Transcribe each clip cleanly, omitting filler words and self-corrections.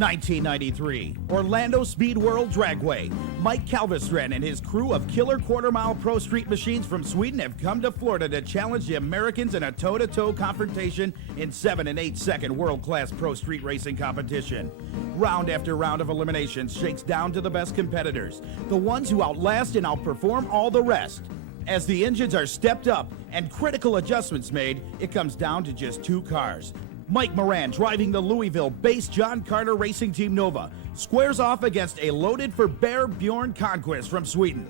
1993, Orlando Speed World Dragway. Mike Kalvestren and his crew of killer quarter-mile pro street machines from Sweden have come to Florida to challenge the Americans in a toe-to-toe confrontation in 7 and 8 second world-class pro street racing competition. Round after round of eliminations shakes down to the best competitors, the ones who outlast and outperform all the rest. As the engines are stepped up and critical adjustments made, it comes down to just 2 cars. Mike Moran, driving the Louisville-based John Carter Racing Team Nova, squares off against a loaded for bear Bjorn Conquest from Sweden.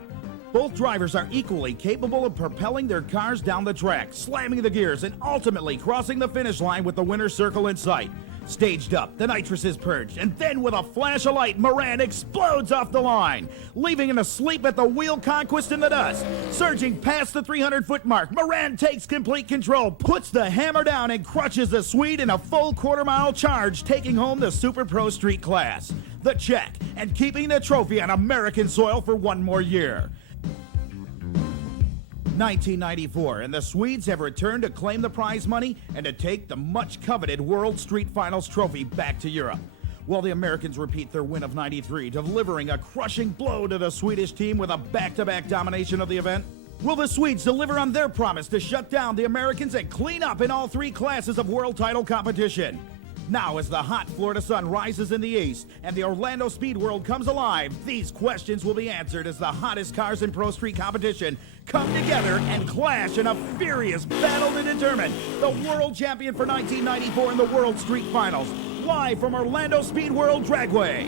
Both drivers are equally capable of propelling their cars down the track, slamming the gears, and ultimately crossing the finish line with the winner's circle in sight. Staged up, the nitrous is purged, and then with a flash of light, Moran explodes off the line, leaving him asleep at the wheel Conquest in the dust. Surging past the 300-foot mark, Moran takes complete control, puts the hammer down, and crushes the Swede in a full quarter-mile charge, taking home the Super Pro Street class, the check, and keeping the trophy on American soil for one more year. 1994, and the Swedes have returned to claim the prize money and to take the much-coveted World Street Finals trophy back to Europe. While the Americans repeat their win of 93, delivering a crushing blow to the Swedish team with a back-to-back domination of the event. Will the Swedes deliver on their promise to shut down the Americans and clean up in all 3 classes of world title competition? Now, as the hot Florida sun rises in the east and the Orlando Speed World comes alive, these questions will be answered as the hottest cars in pro street competition come together and clash in a furious battle to determine the world champion for 1994 in the World Street Finals. Live from Orlando Speed World Dragway.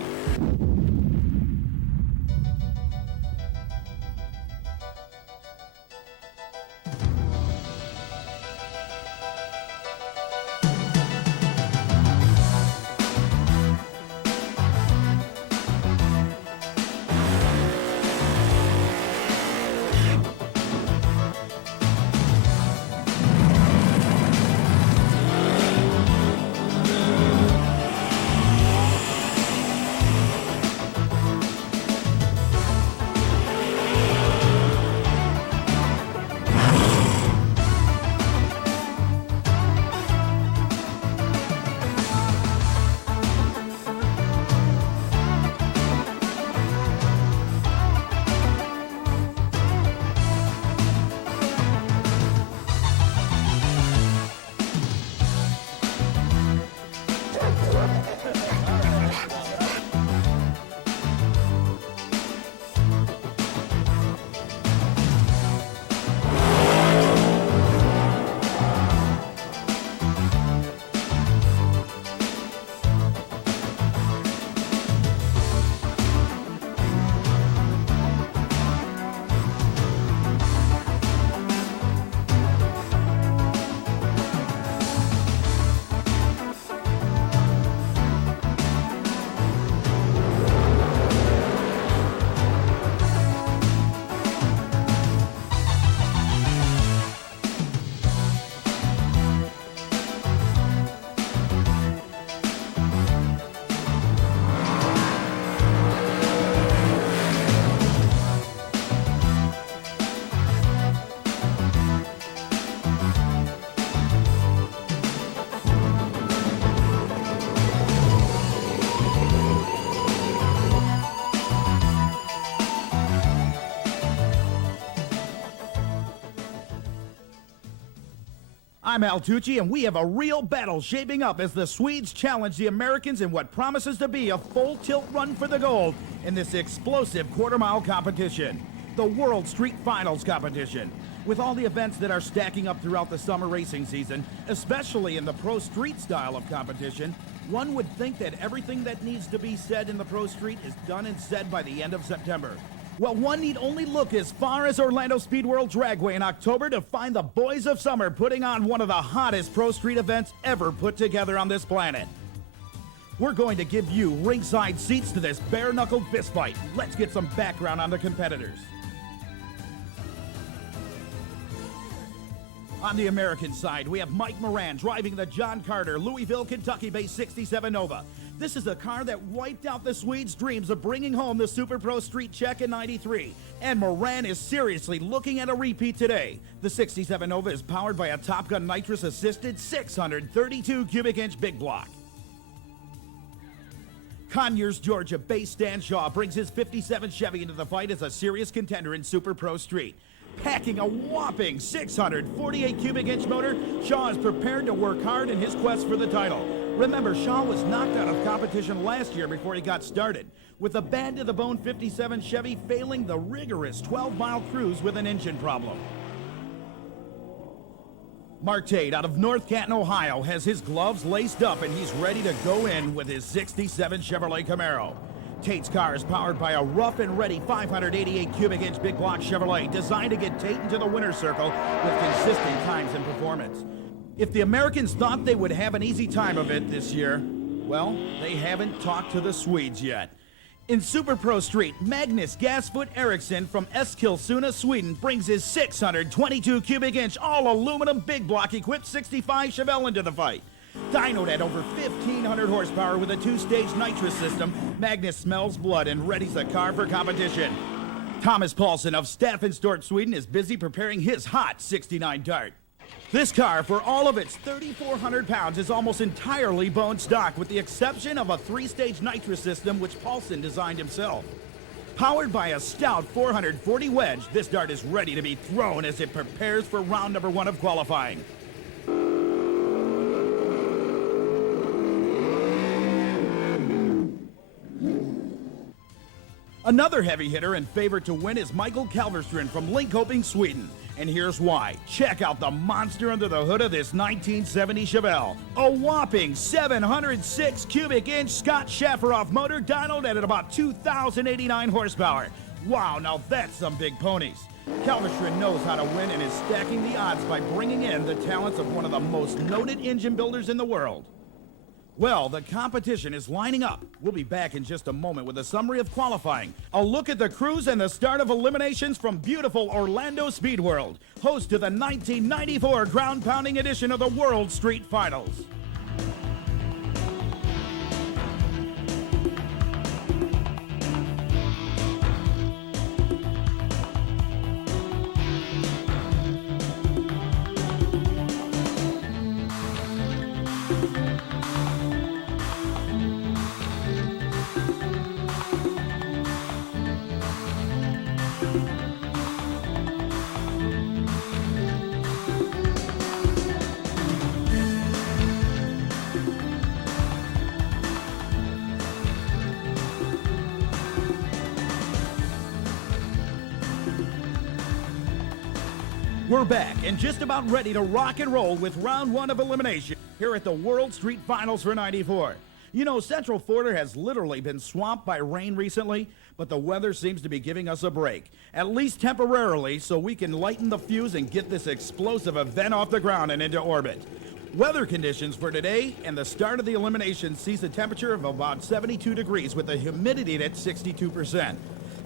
I'm Al Tucci, and we have a real battle shaping up as the Swedes challenge the Americans in what promises to be a full tilt run for the gold in this explosive quarter-mile competition, the World Street Finals competition. With all the events that are stacking up throughout the summer racing season, especially in the pro street style of competition, one would think that everything that needs to be said in the pro street is done and said by the end of September. Well, one need only look as far as Orlando Speed World Dragway in October to find the boys of summer putting on one of the hottest pro street events ever put together on this planet. We're going to give you ringside seats to this bare-knuckled fistfight. Let's get some background on the competitors. On the American side, we have Mike Moran driving the John Carter, Louisville, Kentucky-based 67 Nova. This is a car that wiped out the Swedes' dreams of bringing home the Super Pro Street check in '93. And Moran is seriously looking at a repeat today. The 67 Nova is powered by a Top Gun nitrous-assisted 632 cubic inch big block. Conyers, Georgia-based Stan Shaw brings his 57 Chevy into the fight as a serious contender in Super Pro Street. Packing a whopping 648 cubic inch motor, Shaw is prepared to work hard in his quest for the title. Remember, Shaw was knocked out of competition last year before he got started, with a bad-to-the-bone 57 Chevy failing the rigorous 12-mile cruise with an engine problem. Mark Tate out of North Canton, Ohio, has his gloves laced up and he's ready to go in with his 67 Chevrolet Camaro. Tate's car is powered by a rough and ready 588 cubic inch big block Chevrolet designed to get Tate into the winner's circle with consistent times and performance. If the Americans thought they would have an easy time of it this year, well, they haven't talked to the Swedes yet. In Super Pro Street, Magnus Gasfoot Eriksson from Eskilstuna, Sweden brings his 622 cubic inch all-aluminum big block equipped 65 Chevelle into the fight. Dynoed at over 1,500 horsepower with a two-stage nitrous system, Magnus smells blood and readies the car for competition. Thomas Paulson of Staffanstorp, Sweden is busy preparing his hot 69 Dart. This car, for all of its 3,400 pounds, is almost entirely bone stock, with the exception of a three-stage nitrous system which Paulson designed himself. Powered by a stout 440 wedge, this Dart is ready to be thrown as it prepares for round number 1 of qualifying. Another heavy hitter and favorite to win is Michael Kalverstrand from Linköping, Sweden. And here's why. Check out the monster under the hood of this 1970 Chevelle. A whopping 706 cubic inch Scott Schafferoff motor dynoed at about 2,089 horsepower. Wow, now that's some big ponies. Kalverstrand knows how to win and is stacking the odds by bringing in the talents of one of the most noted engine builders in the world. Well, the competition is lining up. We'll be back in just a moment with a summary of qualifying, a look at the crews, and the start of eliminations from beautiful Orlando Speed World, host to the 1994 ground-pounding edition of the World Street Finals. We're back and just about ready to rock and roll with round 1 of elimination here at the World Street Finals for 94. You know, Central Florida has literally been swamped by rain recently, but the weather seems to be giving us a break, at least temporarily, so we can lighten the fuse and get this explosive event off the ground and into orbit. Weather conditions for today and the start of the elimination sees a temperature of about 72 degrees with the humidity at 62%.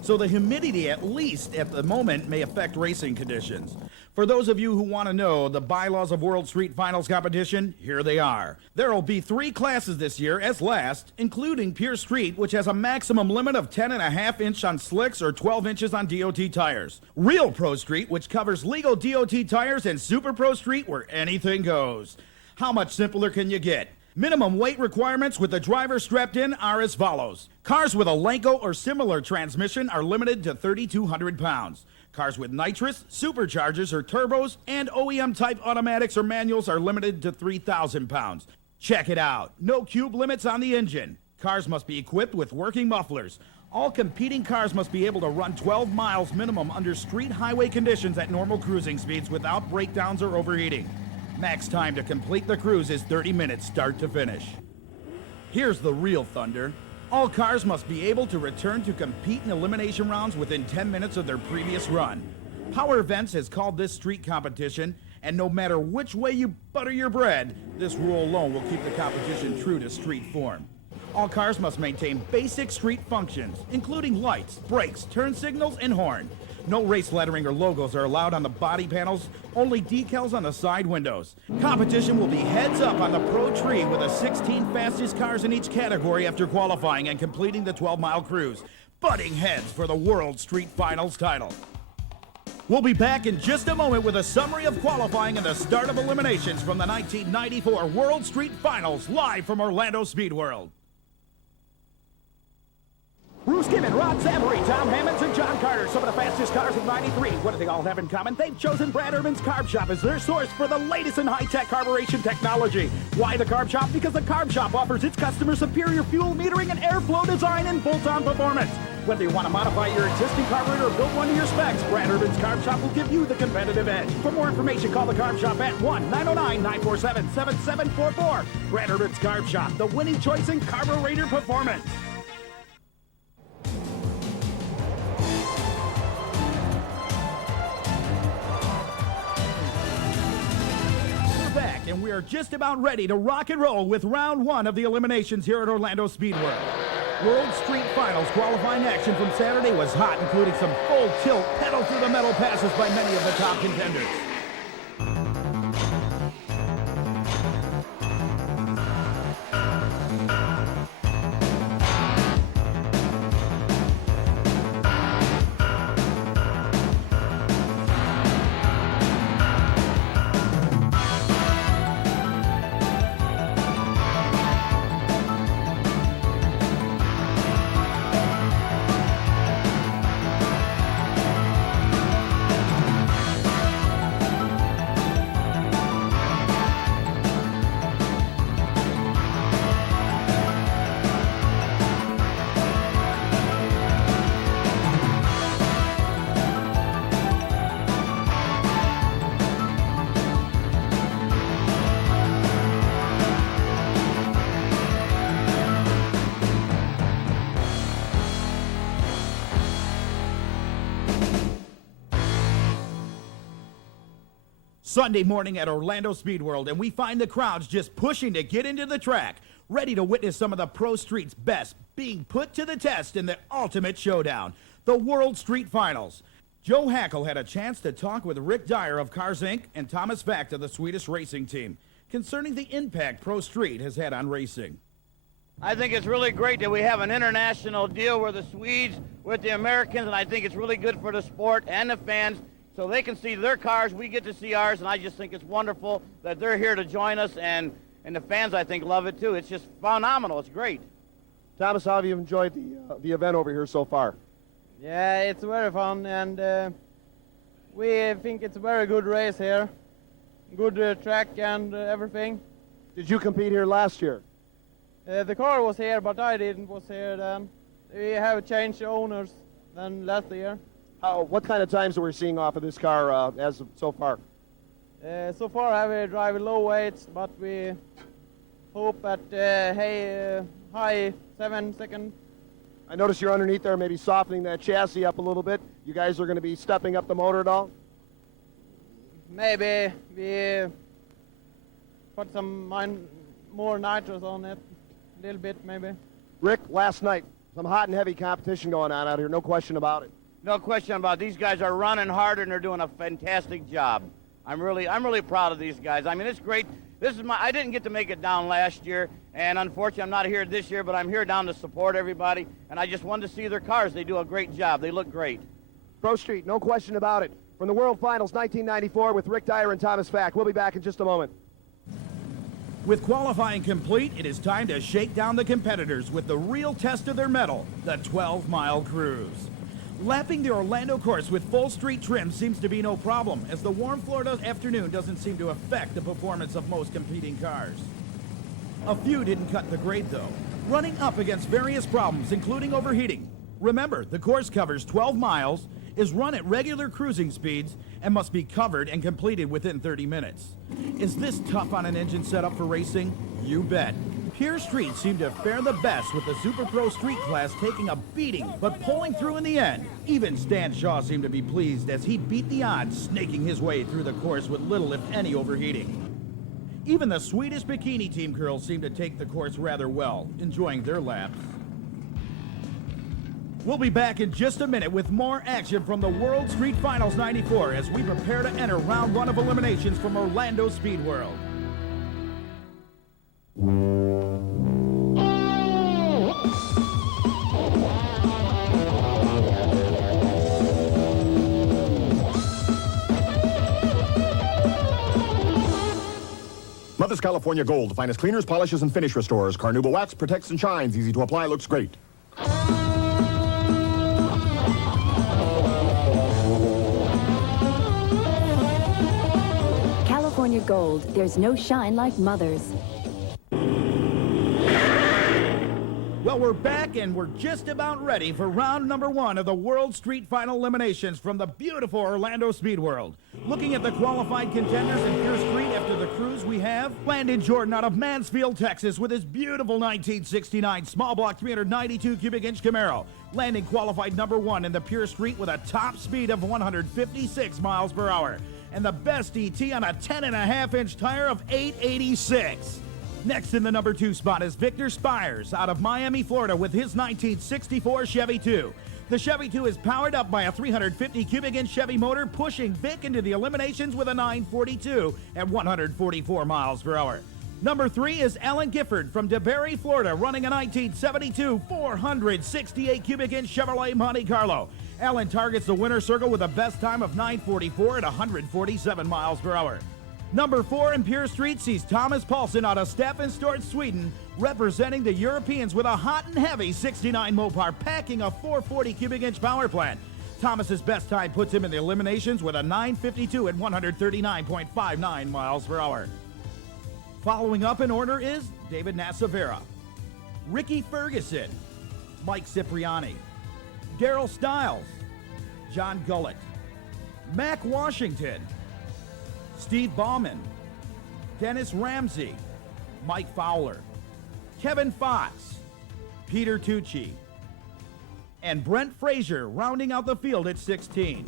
So the humidity, at least at the moment, may affect racing conditions. For those of you who want to know the bylaws of World Street Finals competition, here they are. There will be 3 classes this year as last, including Pure Street, which has a maximum limit of 10.5 inch on slicks or 12 inches on DOT tires. Real Pro Street, which covers legal DOT tires, and Super Pro Street, where anything goes. How much simpler can you get? Minimum weight requirements with the driver strapped in are as follows. Cars with a Lenco or similar transmission are limited to 3,200 pounds. Cars with nitrous, superchargers, or turbos, and OEM-type automatics or manuals are limited to 3,000 pounds. Check it out. No cube limits on the engine. Cars must be equipped with working mufflers. All competing cars must be able to run 12 miles minimum under street highway conditions at normal cruising speeds without breakdowns or overheating. Max time to complete the cruise is 30 minutes start to finish. Here's the real thunder. All cars must be able to return to compete in elimination rounds within 10 minutes of their previous run. Power Events has called this street competition, and no matter which way you butter your bread, this rule alone will keep the competition true to street form. All cars must maintain basic street functions, including lights, brakes, turn signals, and horn. No race lettering or logos are allowed on the body panels, only decals on the side windows. Competition will be heads up on the Pro Tree with the 16 fastest cars in each category after qualifying and completing the 12-mile cruise. Butting heads for the World Street Finals title. We'll be back in just a moment with a summary of qualifying and the start of eliminations from the 1994 World Street Finals live from Orlando Speed World. Bruce Gibbon, Rod Savory, Tom Hammonds, and John Carter, some of the fastest cars of '93. What do they all have in common? They've chosen Brad Urban's Carb Shop as their source for the latest in high-tech carburation technology. Why the Carb Shop? Because the Carb Shop offers its customers superior fuel metering and airflow design and bolt-on performance. Whether you want to modify your existing carburetor or build one to your specs, Brad Urban's Carb Shop will give you the competitive edge. For more information, call the Carb Shop at 1-909-947-7744. Brad Urban's Carb Shop, the winning choice in carburetor performance. And we are just about ready to rock and roll with round one of the eliminations here at Orlando Speedway. World Street Finals qualifying action from Saturday was hot, including some full tilt, pedal through the metal passes by many of the top contenders. Sunday morning at Orlando Speed World, and we find the crowds just pushing to get into the track, ready to witness some of the Pro Street's best being put to the test in the ultimate showdown, the World Street Finals. Joe Hackle had a chance to talk with Rick Dyer of Cars Inc. and Thomas Vacht of the Swedish racing team concerning the impact Pro Street has had on racing. I think it's really great that we have an international deal with the Swedes, with the Americans, and I think it's really good for the sport and the fans. So they can see their cars, we get to see ours, and I just think it's wonderful that they're here to join us, and the fans, I think, love it too. It's just phenomenal. It's great. Thomas, how have you enjoyed the event over here so far? Yeah, it's very fun, and we think it's a very good race here. Good track and everything. Did you compete here last year? The car was here, but I didn't was here then. We have changed owners than last year. What kind of times are we seeing off of this car as of so far? So far we drive low weights, but we hope at high 7 seconds. I notice you're underneath there, maybe softening that chassis up a little bit. You guys are going to be stepping up the motor at all? Maybe we put some more nitrous on it, a little bit maybe. Rick, last night, some hot and heavy competition going on out here, no question about it. No question about it. These guys are running hard and they're doing a fantastic job. I'm really proud of these guys. I mean, it's great. I didn't get to make it down last year, and unfortunately I'm not here this year, but I'm here down to support everybody, and I just wanted to see their cars. They do a great job. They look great. Pro Street, no question about it. From the World Finals 1994 with Rick Dyer and Thomas Vacht. We'll be back in just a moment. With qualifying complete, it is time to shake down the competitors with the real test of their mettle, the 12-mile cruise. Lapping the Orlando course with full street trim seems to be no problem, as the warm Florida afternoon doesn't seem to affect the performance of most competing cars. A few didn't cut the grade, though, running up against various problems, including overheating. Remember, the course covers 12 miles, is run at regular cruising speeds, and must be covered and completed within 30 minutes. Is this tough on an engine setup for racing? You bet. Pure Street seemed to fare the best, with the Super Pro Street class taking a beating, but pulling through in the end. Even Stan Shaw seemed to be pleased as he beat the odds, snaking his way through the course with little, if any, overheating. Even the Swedish bikini team girls seemed to take the course rather well, enjoying their laps. We'll be back in just a minute with more action from the World Street Finals 94 as we prepare to enter round one of eliminations from Orlando Speed World. Mother's California Gold, finest cleaners, polishes, and finish restorers. Carnauba Wax protects and shines. Easy to apply, looks great. Gold, there's no shine like Mother's. Well, we're back, and we're just about ready for round number 1 of the World Street Final eliminations from the beautiful Orlando Speed World. Looking at the qualified contenders in pure street after the cruise, we have Landon Jordan out of Mansfield, Texas, with his beautiful 1969 small block 392 cubic inch Camaro. Landon qualified number 1 in the pure street with a top speed of 156 miles per hour. And the best ET on a 10.5-inch tire of 886. Next in the number 2 spot is Victor Spires out of Miami, Florida with his 1964 Chevy 2. The Chevy 2 is powered up by a 350 cubic inch Chevy motor, pushing Vic into the eliminations with a 942 at 144 miles per hour. Number 3 is Alan Gifford from DeBary, Florida, running a 1972 468 cubic inch Chevrolet Monte Carlo. Alan targets the winner's circle with a best time of 944 at 147 miles per hour. Number 4 in pure street sees Thomas Paulson out of Staffanstorp, Sweden, representing the Europeans with a hot and heavy 69 Mopar, packing a 440 cubic inch power plant. Thomas's best time puts him in the eliminations with a 952 at 139.59 miles per hour. Following up in order is David Nassavera, Ricky Ferguson, Mike Cipriani, Daryl Stiles, John Gullett, Mac Washington, Steve Bauman, Dennis Ramsey, Mike Fowler, Kevin Fox, Peter Tucci, and Brent Frazier rounding out the field at 16.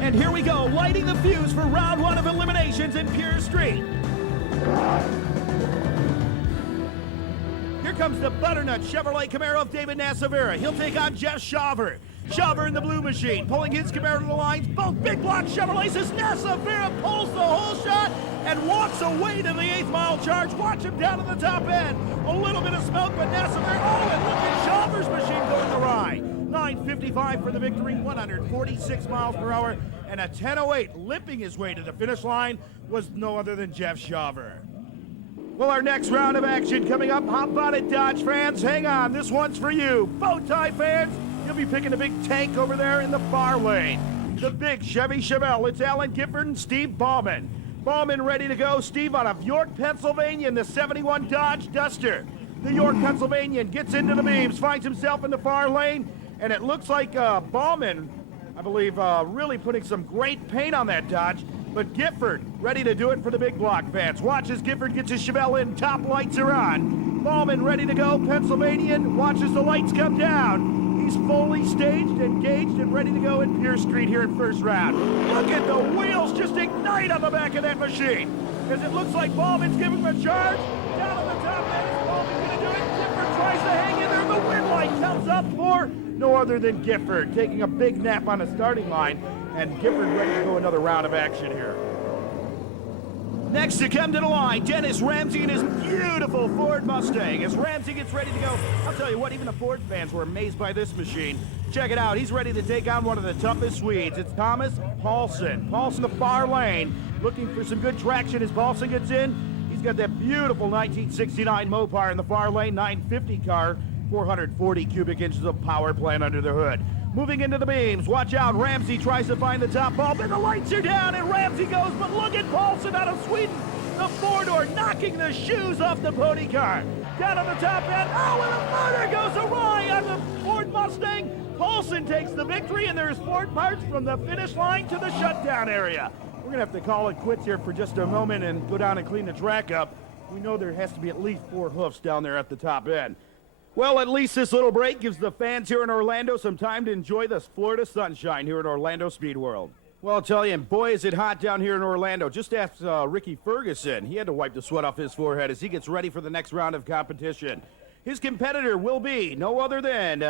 And here we go, lighting the fuse for round 1 of eliminations in pure street. Here comes the butternut Chevrolet Camaro of David Nassavera. He'll take on Jeff Shawver. Shawver in the blue machine, pulling his Camaro to the lines. Both big block Chevrolets as Nassavera pulls the whole shot and walks away to the 8th mile charge. Watch him down at the top end. A little bit of smoke, but Nassavera, oh, and look at Shawver's machine going awry. 9:55 for the victory, 146 miles per hour, and a 10:08 limping his way to the finish line was no other than Jeff Shawver. Well, our next round of action coming up. How about it, Dodge fans? Hang on, this one's for you. Bowtie fans, you'll be picking a big tank over there in the far lane. The big Chevy Chevelle. It's Alan Gifford and Steve Bauman. Bauman ready to go. Steve out of York, Pennsylvania in the 71 Dodge Duster. The York, Pennsylvanian gets into the beams, finds himself in the far lane, and it looks like Bauman, I believe, really putting some great paint on that Dodge. But Gifford ready to do it for the big block fans. Watch as Gifford gets his Chevelle in. Top lights are on. Bauman ready to go. Pennsylvanian watches the lights come down. He's fully staged, engaged, and ready to go in Pierce Street here in first round. Look at the wheels just ignite on the back of that machine. As it looks like Bauman's giving him a charge. Down on the top end, is Bauman going to do it? Gifford tries to hang in there. The wind light comes up for no other than Gifford, taking a big nap on the starting line. And Gifford ready to go another round of action here. Next to come to the line, Dennis Ramsey and his beautiful Ford Mustang. As Ramsey gets ready to go, I'll tell you what, even the Ford fans were amazed by this machine. Check it out, he's ready to take on one of the toughest Swedes. It's Thomas Paulson. Paulson the far lane, looking for some good traction as Paulson gets in. He's got that beautiful 1969 Mopar in the far lane, 950 car, 440 cubic inches of power plant under the hood. Moving into the beams, watch out, Ramsey tries to find the top bulb, and the lights are down, and Ramsey goes, but look at Paulson out of Sweden, the four-door, knocking the shoes off the pony car. Down on the top end, oh, and the motor goes awry on the Ford Mustang. Paulson takes the victory, and there's Ford parts from the finish line to the shutdown area. We're gonna have to call it quits here for just a moment and go down and clean the track up. We know there has to be at least 4 hoofs down there at the top end. Well, at least this little break gives the fans here in Orlando some time to enjoy the Florida sunshine here at Orlando Speed World. Well, I'll tell you, and boy, is it hot down here in Orlando. Just ask Ricky Ferguson. He had to wipe the sweat off his forehead as he gets ready for the next round of competition. His competitor will be no other than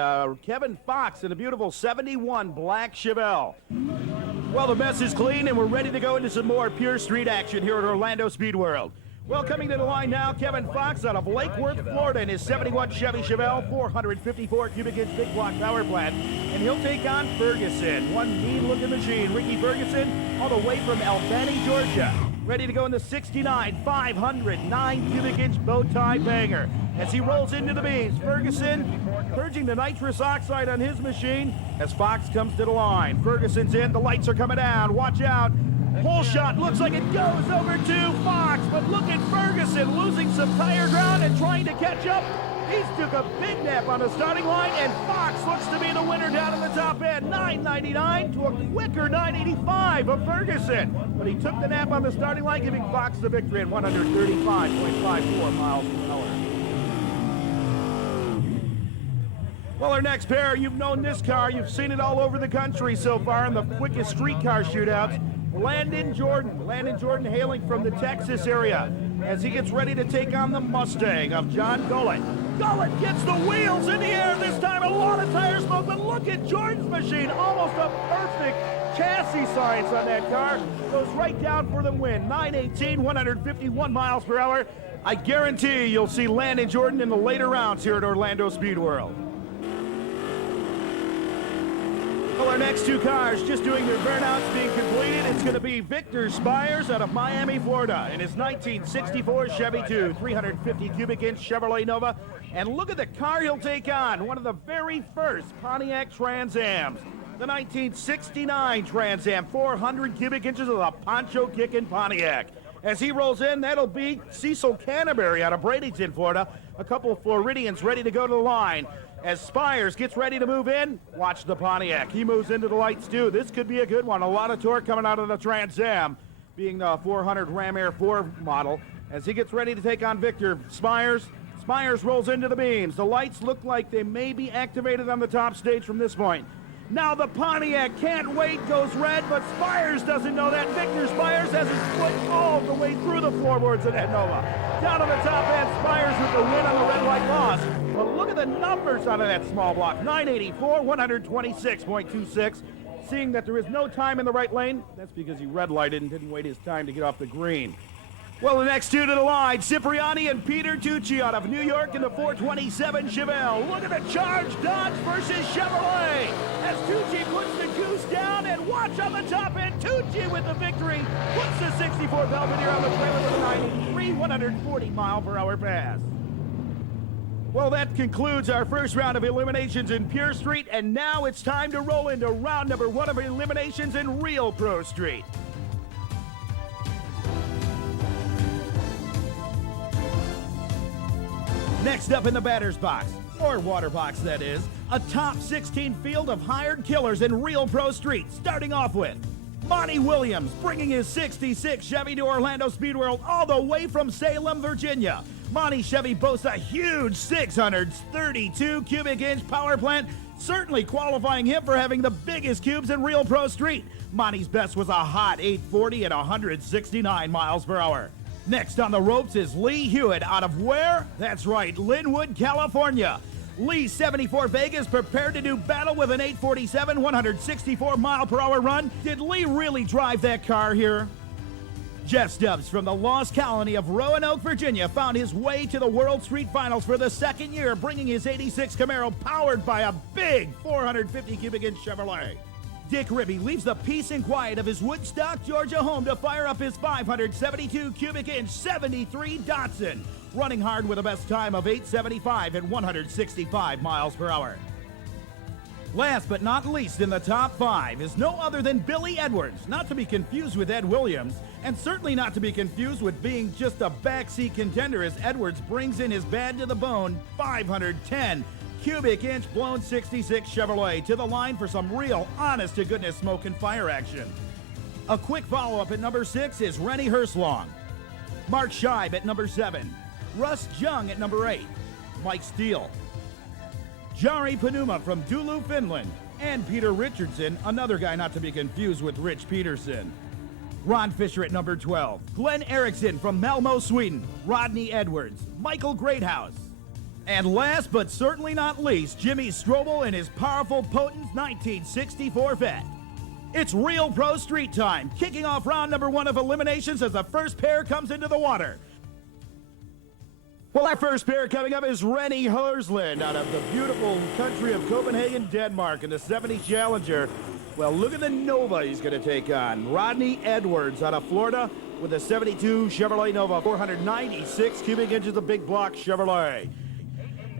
Kevin Fox in a beautiful 71 black Chevelle. Well, the mess is clean, and we're ready to go into some more pure street action here at Orlando Speed World. Well, coming to the line now, Kevin Fox out of Lake Worth, Florida, in his 71 Chevy Chevelle, 454 cubic inch big block power plant. And he'll take on Ferguson, one mean-looking machine. Ricky Ferguson, all the way from Albany, Georgia. Ready to go in the 69, 509 cubic inch bow tie banger. As he rolls into the beams, Ferguson purging the nitrous oxide on his machine as Fox comes to the line. Ferguson's in, the lights are coming down, watch out. Pole shot looks like it goes over to Fox, but look at Ferguson losing some tire ground and trying to catch up. He's took a big nap on the starting line, and Fox looks to be the winner down in the top end. 999 to a quicker 985 of Ferguson. But he took the nap on the starting line, giving Fox the victory at 135.54 miles per hour. Well, our next pair, you've known this car. You've seen it all over the country so far in the quickest street car shootouts. Landon Jordan hailing from the Texas area as he gets ready to take on the Mustang of John Gullett. Gullett gets the wheels in the air this time, a lot of tire smoke, but look at Jordan's machine, almost a perfect chassis science on that car. Goes right down for the win, 918, 151 miles per hour. I guarantee you'll see Landon Jordan in the later rounds here at Orlando Speed World. Well, our next two cars just doing their burnouts being completed. It's going to be Victor Spires out of Miami, Florida, in his 1964 Chevy 2, 350 cubic inch Chevrolet Nova. And look at the car he'll take on, one of the very first Pontiac Trans Ams. The 1969 Trans Am, 400 cubic inches of the poncho kicking Pontiac. As he rolls in, that'll be Cecil Canterbury out of Bradenton, Florida. A couple of Floridians ready to go to the line. As Spires gets ready to move in, watch the Pontiac. He moves into the lights too. This could be a good one. A lot of torque coming out of the Trans Am, being the 400 Ram Air 4 model. As he gets ready to take on Victor Spires, Spires rolls into the beams. The lights look like they may be activated on the top stage from this point. Now the Pontiac can't wait, goes red, but Spires doesn't know that. Victor Spires has his foot all the way through the floorboards of that Nova. Down on the top end, Spires with the win on the red light loss. But look at the numbers out of that small block. 984, 126.26. Seeing that there is no time in the right lane, that's because he red lighted and didn't wait his time to get off the green. Well, the next two to the line, Cipriani and Peter Tucci out of New York in the 427 Chevelle. Look at the charge, Dodge versus Chevrolet. As Tucci puts the goose down, and watch on the top end, Tucci with the victory. Puts the 64 Belvedere on the trailer with a 983, 140 mile per hour pass. Well, that concludes our first round of eliminations in Pure Street, and now it's time to roll into round number one of eliminations in Real Pro Street. Next up in the batter's box, or water box that is, a top 16 field of hired killers in Real Pro Street, starting off with Monty Williams, bringing his 66 Chevy to Orlando Speed World all the way from Salem, Virginia. Monty Chevy boasts a huge 632 cubic inch power plant, certainly qualifying him for having the biggest cubes in Real Pro Street. Monty's best was a hot 840 at 169 miles per hour. Next on the ropes is Lee Hewitt out of where? That's right, Linwood, California. Lee's 74 Vegas prepared to do battle with an 847, 164 mile per hour run. Did Lee really drive that car here? Jeff Stubbs from the lost colony of Roanoke, Virginia found his way to the World Street Finals for the second year, bringing his 86 Camaro powered by a big 450 cubic inch Chevrolet. Dick Ribby leaves the peace and quiet of his Woodstock, Georgia home to fire up his 572 cubic inch 73 Datsun, running hard with a best time of 875 at 165 miles per hour. Last but not least in the top five is no other than Billy Edwards, not to be confused with Ed Williams, and certainly not to be confused with being just a backseat contender, as Edwards brings in his bad to the bone 510 cubic inch blown 66 Chevrolet to the line for some real honest to goodness smoke and fire action. A quick follow-up at number 6 is Rennie Herslong, Mark Scheib at number 7, Russ Jung at number 8, Mike Steele, Jari Panuma from Dulu, Finland, and Peter Richardson, another guy not to be confused with Rich Peterson. Ron Fisher at number 12, Glenn Eriksson from Malmo, Sweden, Rodney Edwards, Michael Greathouse, and last but certainly not least, Jimmy Strobel in his powerful, potent 1964 Vet. It's Real Pro Street time, kicking off round number one of eliminations as the first pair comes into the water. Well, our first pair coming up is Rennie Hersland out of the beautiful country of Copenhagen, Denmark, in the 70 Challenger. Well, look at the Nova he's going to take on. Rodney Edwards out of Florida with a 72 Chevrolet Nova, 496 cubic inches of big block Chevrolet.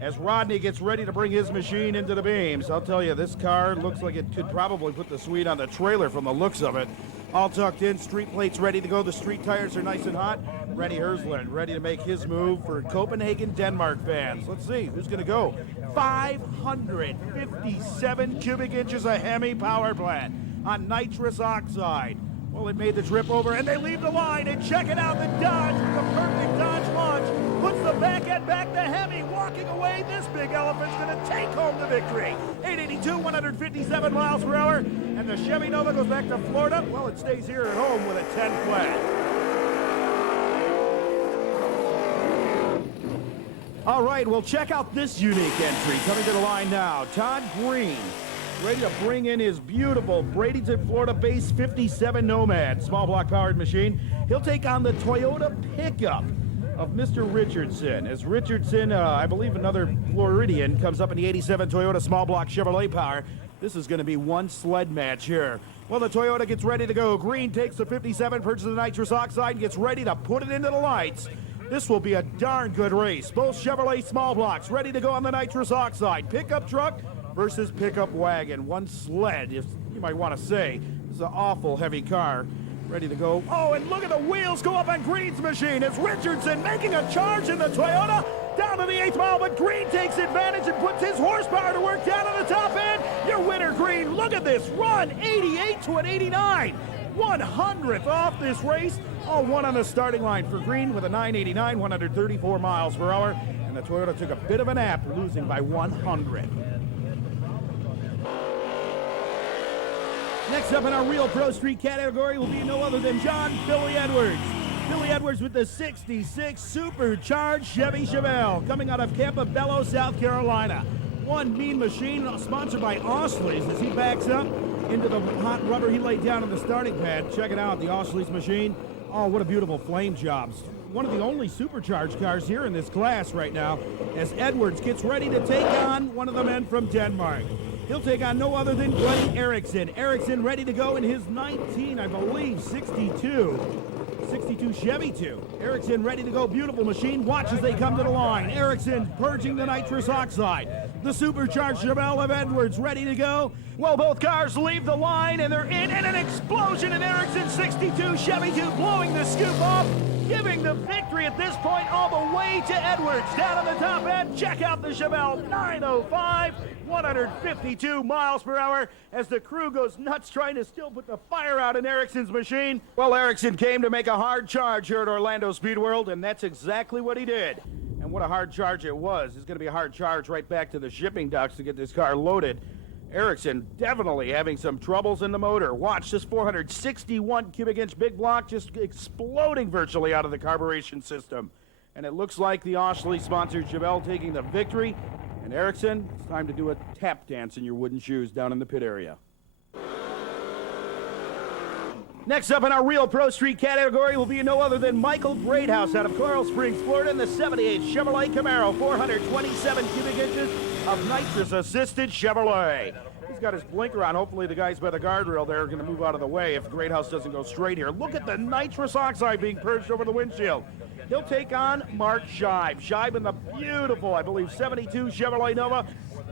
As Rodney gets ready to bring his machine into the beams, I'll tell you, this car looks like it could probably put the Swede on the trailer from the looks of it. All tucked in, street plates ready to go. The street tires are nice and hot. Rennie Hersland ready to make his move for Copenhagen, Denmark fans. Let's see who's going to go. 557 cubic inches of Hemi power plant on nitrous oxide. Well, it made the trip over, and they leave the line, and check it out, the Dodge with the perfect Dodge launch. Puts the back end back to Hemi, walking away. This big elephant's going to take home the victory. 882, 157 miles per hour, and the Chevy Nova goes back to Florida. Well, it stays here at home with a 10 flat. All right, well, check out this unique entry coming to the line now. Todd Green, ready to bring in his beautiful Bradenton, Florida-based 57 Nomad small block powered machine. He'll take on the Toyota pickup of Mr. Richardson. As Richardson, I believe another Floridian, comes up in the 87 Toyota small block Chevrolet power. This is going to be one sled match here. Well, the Toyota gets ready to go. Green takes the 57, purchases the nitrous oxide, and gets ready to put it into the lights. This will be a darn good race. Both Chevrolet small blocks ready to go on the nitrous oxide. Pickup truck versus pickup wagon. One sled, if you might want to say. This is an awful heavy car. Ready to go. Oh, and look at the wheels go up on Green's machine. It's Richardson making a charge in the Toyota. Down to the 8th mile, but Green takes advantage and puts his horsepower to work down on the top end. Your winner, Green. Look at this run. 88 to an 89. 100th off this race. All one on the starting line for Green with a 989, 134 miles per hour. And the Toyota took a bit of a nap, losing by 100. Next up in our Real Pro Street category will be no other than John Billy Edwards. Billy Edwards with the 66 supercharged Chevy Chevelle coming out of Campobello, South Carolina. One mean machine sponsored by Ostley's as he backs up into the hot rubber he laid down on the starting pad. Check it out, the Ostley's machine. Oh, what a beautiful flame jobs. One of the only supercharged cars here in this class right now as Edwards gets ready to take on one of the men from Denmark. He'll take on no other than Glenn Eriksson. Eriksson ready to go in his 62 Chevy 2. Eriksson ready to go. Beautiful machine. Watch as they come to the line. Eriksson purging the nitrous oxide. The supercharged Chevelle of Edwards ready to go. Well, both cars leave the line and they're in, and an explosion in Eriksson's 62 Chevy 2 blowing the scoop off, giving the victory at this point all the way to Edwards. Down on the top end, check out the Chevelle 905, 152 miles per hour as the crew goes nuts trying to still put the fire out in Eriksson's machine. Well, Eriksson came to make a hard charge here at Orlando Speed World, and that's exactly what he did. And what a hard charge it was. It's going to be a hard charge right back to the shipping docks to get this car loaded. Eriksson definitely having some troubles in the motor. Watch this 461 cubic inch big block just exploding virtually out of the carburation system. And it looks like the Ostley-sponsored Chevelle taking the victory. And Eriksson, it's time to do a tap dance in your wooden shoes down in the pit area. Next up in our Real Pro Street category will be no other than Michael Greathouse out of Coral Springs, Florida, in the 78 Chevrolet Camaro, 427 cubic inches of nitrous-assisted Chevrolet. He's got his blinker on. Hopefully the guys by the guardrail there are going to move out of the way if Greathouse doesn't go straight here. Look at the nitrous oxide being purged over the windshield. He'll take on Mark Scheib. Scheib in the beautiful, I believe, 72 Chevrolet Nova.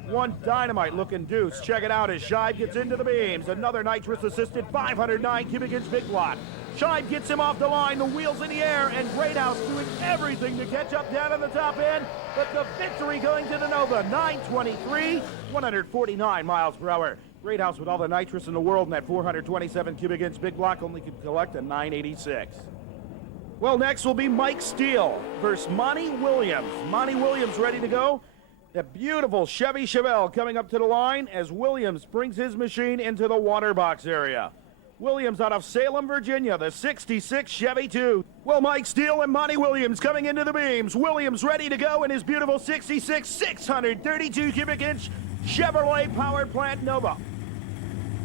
One dynamite-looking deuce. Check it out as Scheib gets into the beams. Another nitrous-assisted 509 cubic inch big block. Scheib gets him off the line, the wheels in the air, and Greathouse doing everything to catch up down on the top end. But the victory going to the Nova, 923, 149 miles per hour. Greathouse with all the nitrous in the world in that 427 cubic inch big block only could collect a 986. Well, next will be Mike Steele versus Monty Williams. Monty Williams ready to go. The beautiful Chevy Chevelle coming up to the line as Williams brings his machine into the water box area. Williams out of Salem, Virginia, the 66 Chevy 2. Well, Mike Steele and Monty Williams coming into the beams. Williams ready to go in his beautiful 66 632 cubic inch Chevrolet power plant Nova.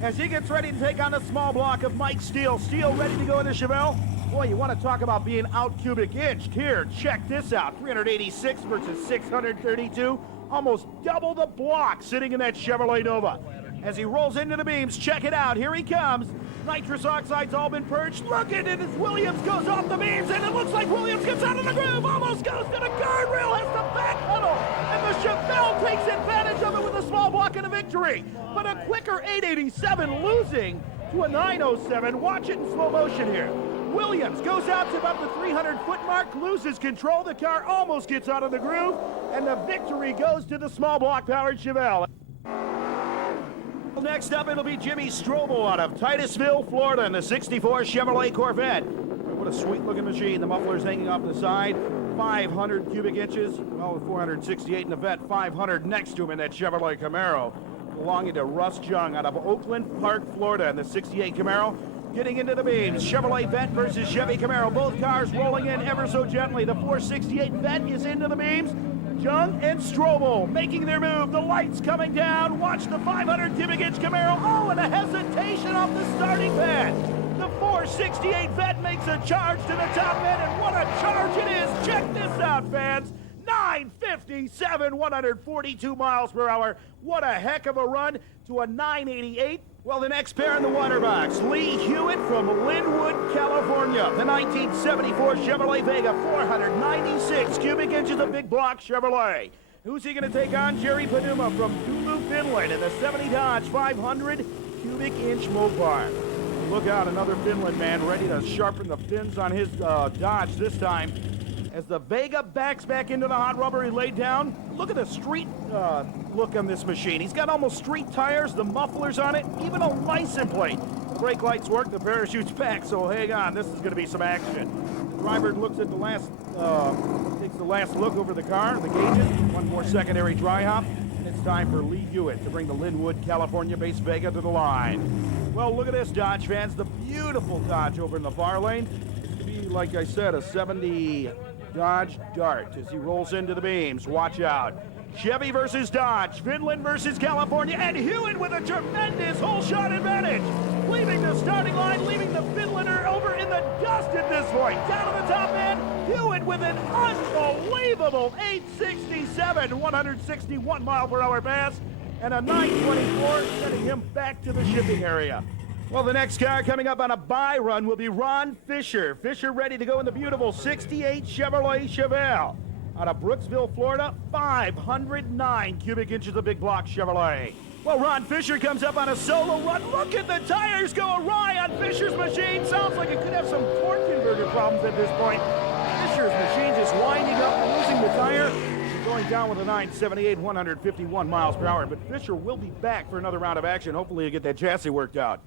As he gets ready to take on the small block of Mike Steele. Steele ready to go in the Chevelle. Boy, you want to talk about being out cubic inched. Here, check this out. 386 versus 632. Almost double the block sitting in that Chevrolet Nova. As he rolls into the beams, check it out. Here he comes. Nitrous oxide's all been purged. Look at it as Williams goes off the beams, and it looks like Williams gets out of the groove. Almost goes to the guardrail, has to backpedal. And the Chevelle takes advantage of it with a small block and a victory. But a quicker 887 losing to a 907. Watch it in slow motion here. Williams goes out to about the 300-foot mark, loses control. The car almost gets out of the groove, and the victory goes to the small block-powered Chevelle. Next up, it'll be Jimmy Strobel out of Titusville, Florida, in the 64 Chevrolet Corvette. What a sweet-looking machine. The muffler's hanging off the side. 500 cubic inches. Well, 468 in the Vette. 500 next to him in that Chevrolet Camaro, belonging to Russ Jung out of Oakland Park, Florida, in the 68 Camaro. Getting into the beams, Chevrolet Vette versus Chevy Camaro. Both cars rolling in ever so gently. The 468 Vette is into the beams. Jung and Strobel making their move. The lights coming down. Watch the 500 cubic inch Camaro. Oh, and a hesitation off the starting pad. The 468 Vette makes a charge to the top end, and what a charge it is. Check this out, fans. 957, 142 miles per hour. What a heck of a run to a 988. Well, the next pair in the water box, Lee Hewitt from Linwood, California. The 1974 Chevrolet Vega, 496 cubic inches of big block Chevrolet. Who's he going to take on? Jerry Paduma from Tulu, Finland, in the 70 Dodge 500 cubic inch Mopar. Look out, another Finland man ready to sharpen the fins on his Dodge this time. As the Vega backs back into the hot rubber he laid down, look at the street look on this machine. He's got almost street tires, the mufflers on it, even a license plate. The brake lights work, the parachute's back, so hang on, this is going to be some action. The driver looks at the last, takes the last look over the car, the gauges, one more secondary dry hop, and it's time for Lee Hewitt to bring the Linwood, California-based Vega to the line. Well, look at this, Dodge fans, the beautiful Dodge over in the far lane. It's going to be, like I said, a 70 Dodge Dart as he rolls into the beams. Watch out. Chevy versus Dodge, Finland versus California, and Hewitt with a tremendous whole shot advantage. Leaving the starting line, leaving the Finlander over in the dust at this point. Down to the top end, Hewitt with an unbelievable 867, 161 mile per hour pass, and a 924, sending him back to the shipping area. Well, the next car coming up on a bye run will be Ron Fisher. Fisher ready to go in the beautiful 68 Chevrolet Chevelle. Out of Brooksville, Florida, 509 cubic inches of big block Chevrolet. Well, Ron Fisher comes up on a solo run. Look at the tires go awry on Fisher's machine. Sounds like it could have some torque converter problems at this point. Fisher's machine just winding up and losing the tire. Going down with a 978, 151 miles per hour. But Fisher will be back for another round of action. Hopefully he'll get that chassis worked out.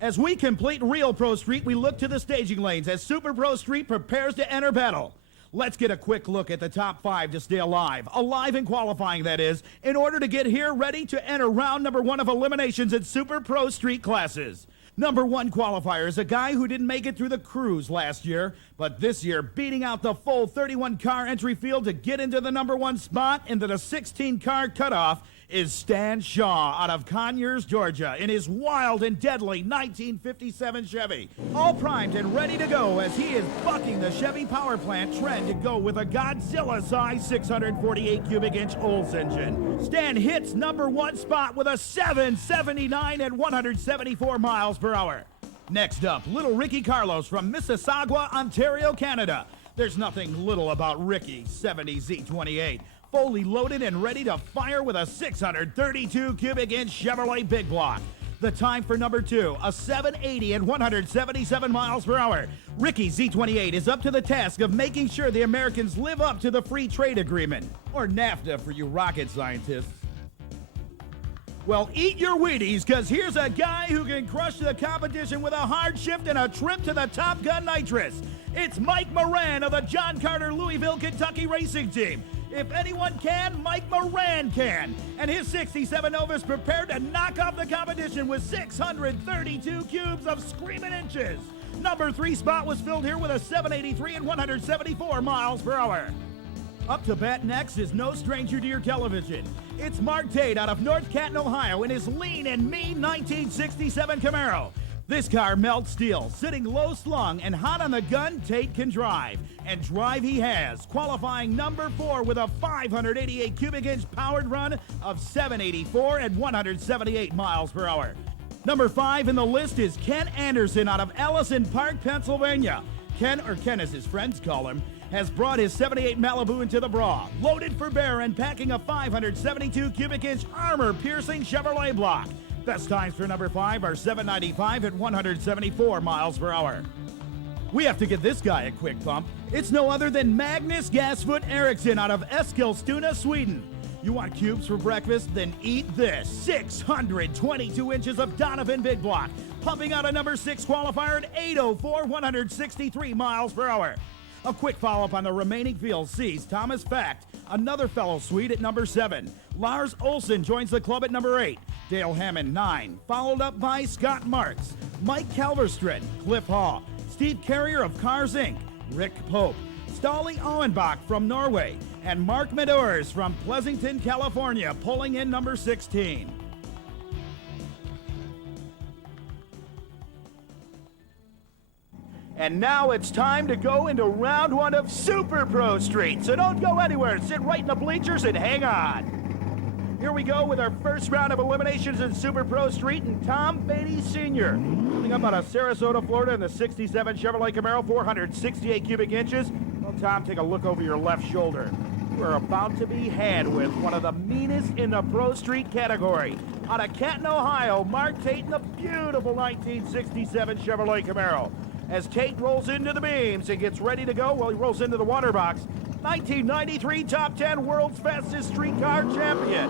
As we complete Real Pro Street, we look to the staging lanes as Super Pro Street prepares to enter battle. Let's get a quick look at the top 5 to stay alive in qualifying, that is, in order to get here ready to enter round number 1 of eliminations in Super Pro Street classes. Number 1 qualifier is a guy who didn't make it through the cruise last year, but this year beating out the full 31-car entry field to get into the number 1 spot into the 16-car cutoff is Stan Shaw out of Conyers, Georgia, in his wild and deadly 1957 Chevy. All primed and ready to go as he is bucking the Chevy power plant trend to go with a Godzilla-sized 648 cubic inch Olds engine. Stan hits number 1 spot with a 779 at 174 miles per hour. Next up, little Ricky Carlos from Mississauga, Ontario, Canada. There's nothing little about Ricky's 70 Z28. Fully loaded and ready to fire with a 632 cubic inch Chevrolet big block. The time for number 2, a 780 at 177 miles per hour. Ricky Z28 is up to the task of making sure the Americans live up to the free trade agreement, or NAFTA for you rocket scientists. Well, eat your Wheaties, because here's a guy who can crush the competition with a hard shift and a trip to the Top Gun Nitrous. It's Mike Moran of the John Carter Louisville, Kentucky racing team. If anyone can, Mike Moran can. And his 67 Nova is prepared to knock off the competition with 632 cubes of screaming inches. Number 3 spot was filled here with a 783 and 174 miles per hour. Up to bat next is no stranger to your television. It's Mark Tate out of North Canton, Ohio in his lean and mean 1967 Camaro. This car melts steel, sitting low slung and hot on the gun. Tate can drive, and drive he has, qualifying number 4 with a 588 cubic inch powered run of 784 at 178 miles per hour. Number 5 in the list is Ken Anderson out of Ellison Park, Pennsylvania. Ken, or Ken as his friends call him, has brought his 78 Malibu into the bra, loaded for bear and packing a 572 cubic inch armor-piercing Chevrolet block. Best times for number 5 are 795 at 174 miles per hour. We have to give this guy a quick bump. It's no other than Magnus Gasfoot Eriksson out of Eskilstuna, Sweden. You want cubes for breakfast? Then eat this. 622 inches of Donovan Big Block, pumping out a number 6 qualifier at 804, 163 miles per hour. A quick follow-up on the remaining field sees Thomas Fact, another fellow Swede, at number 7. Lars Olsson joins the club at number 8. Dale Hammond, 9. Followed up by Scott Marks, Mike Kalverstrand, Cliff Haw, Steve Carrier of Cars Inc., Rick Pope, Ståle Auenbach from Norway, and Mark Medors from Pleasanton, California, pulling in number 16. And now it's time to go into round 1 of Super Pro Street. So don't go anywhere. Sit right in the bleachers and hang on. Here we go with our first round of eliminations in Super Pro Street, and Tom Beatty Sr. coming up out of Sarasota, Florida in the 67 Chevrolet Camaro, 468 cubic inches. Well, Tom, take a look over your left shoulder. We're about to be had with one of the meanest in the Pro Street category. Out of Canton, Ohio, Mark Tate in the beautiful 1967 Chevrolet Camaro. As Tate rolls into the beams and gets ready to go, well, he rolls into the water box. 1993 Top 10 World's Fastest Street Car Champion.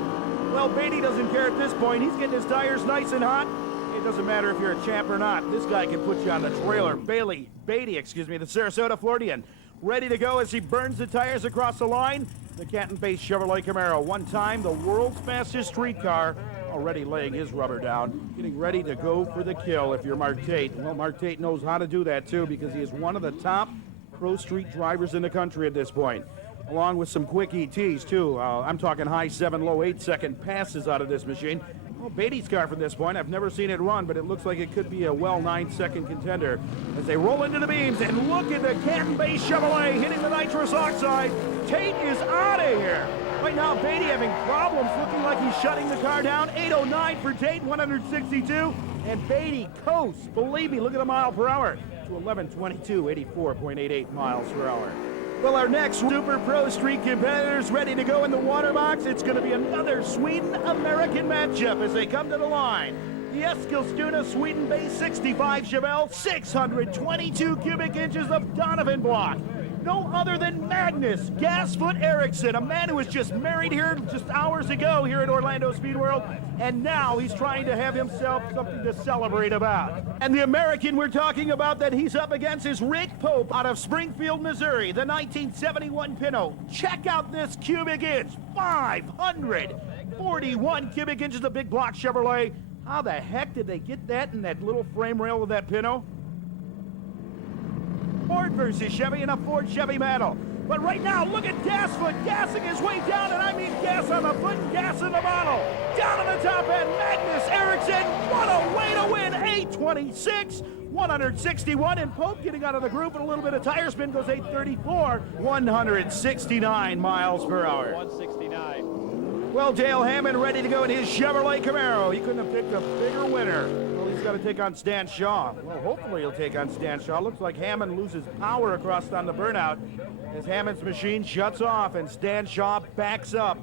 Well, Beatty doesn't care at this point. He's getting his tires nice and hot. It doesn't matter if you're a champ or not. This guy can put you on the trailer. Beatty, the Sarasota Floridian, ready to go as he burns the tires across the line. The Canton-based Chevrolet Camaro, one time the world's fastest street car, already laying his rubber down, getting ready to go for the kill if you're Mark Tate. Well, Mark Tate knows how to do that, too, because he is one of the top Pro Street drivers in the country at this point, along with some quick ETs, too. I'm talking high 7, low 8-second passes out of this machine. Well, Beatty's car from this point, I've never seen it run, but it looks like it could be a well 9-second contender as they roll into the beams. And look at the Canton-based Chevrolet hitting the nitrous oxide. Tate is out of here. Right now, Beatty having problems, looking like he's shutting the car down. 809 for Tate, 162. And Beatty coasts, believe me, look at the mile per hour, to 1122, 84.88 miles per hour. Well, our next Super Pro Street competitors ready to go in the water box. It's going to be another Sweden-American matchup as they come to the line. The Eskilstuna, Sweden-based 65 Chevelle, 622 cubic inches of Donovan block. No other than Magnus Gasfoot Eriksson, a man who was just married here just hours ago here at Orlando Speed World, and now he's trying to have himself something to celebrate about. And the American we're talking about that he's up against is Rick Pope out of Springfield, Missouri, the 1971 Pinto. Check out this cubic inch, 541 cubic inches of big block Chevrolet. How the heck did they get that in that little frame rail of that Pinto? Ford versus Chevy in a Ford Chevy battle. But right now, look at Gasfoot gassing his way down, and I mean gas on the foot, gas in the bottle. Down on the top end, Magnus Eriksson, what a way to win, 826, 161, and Pope getting out of the group and a little bit of tire spin goes 834, 169 miles per hour. 169. Well, Dale Hammond ready to go in his Chevrolet Camaro. He couldn't have picked a bigger winner. Well, he's got to take on Stan Shaw. Well, hopefully he'll take on Stan Shaw. Looks like Hammond loses power across on the burnout as Hammond's machine shuts off and Stan Shaw backs up,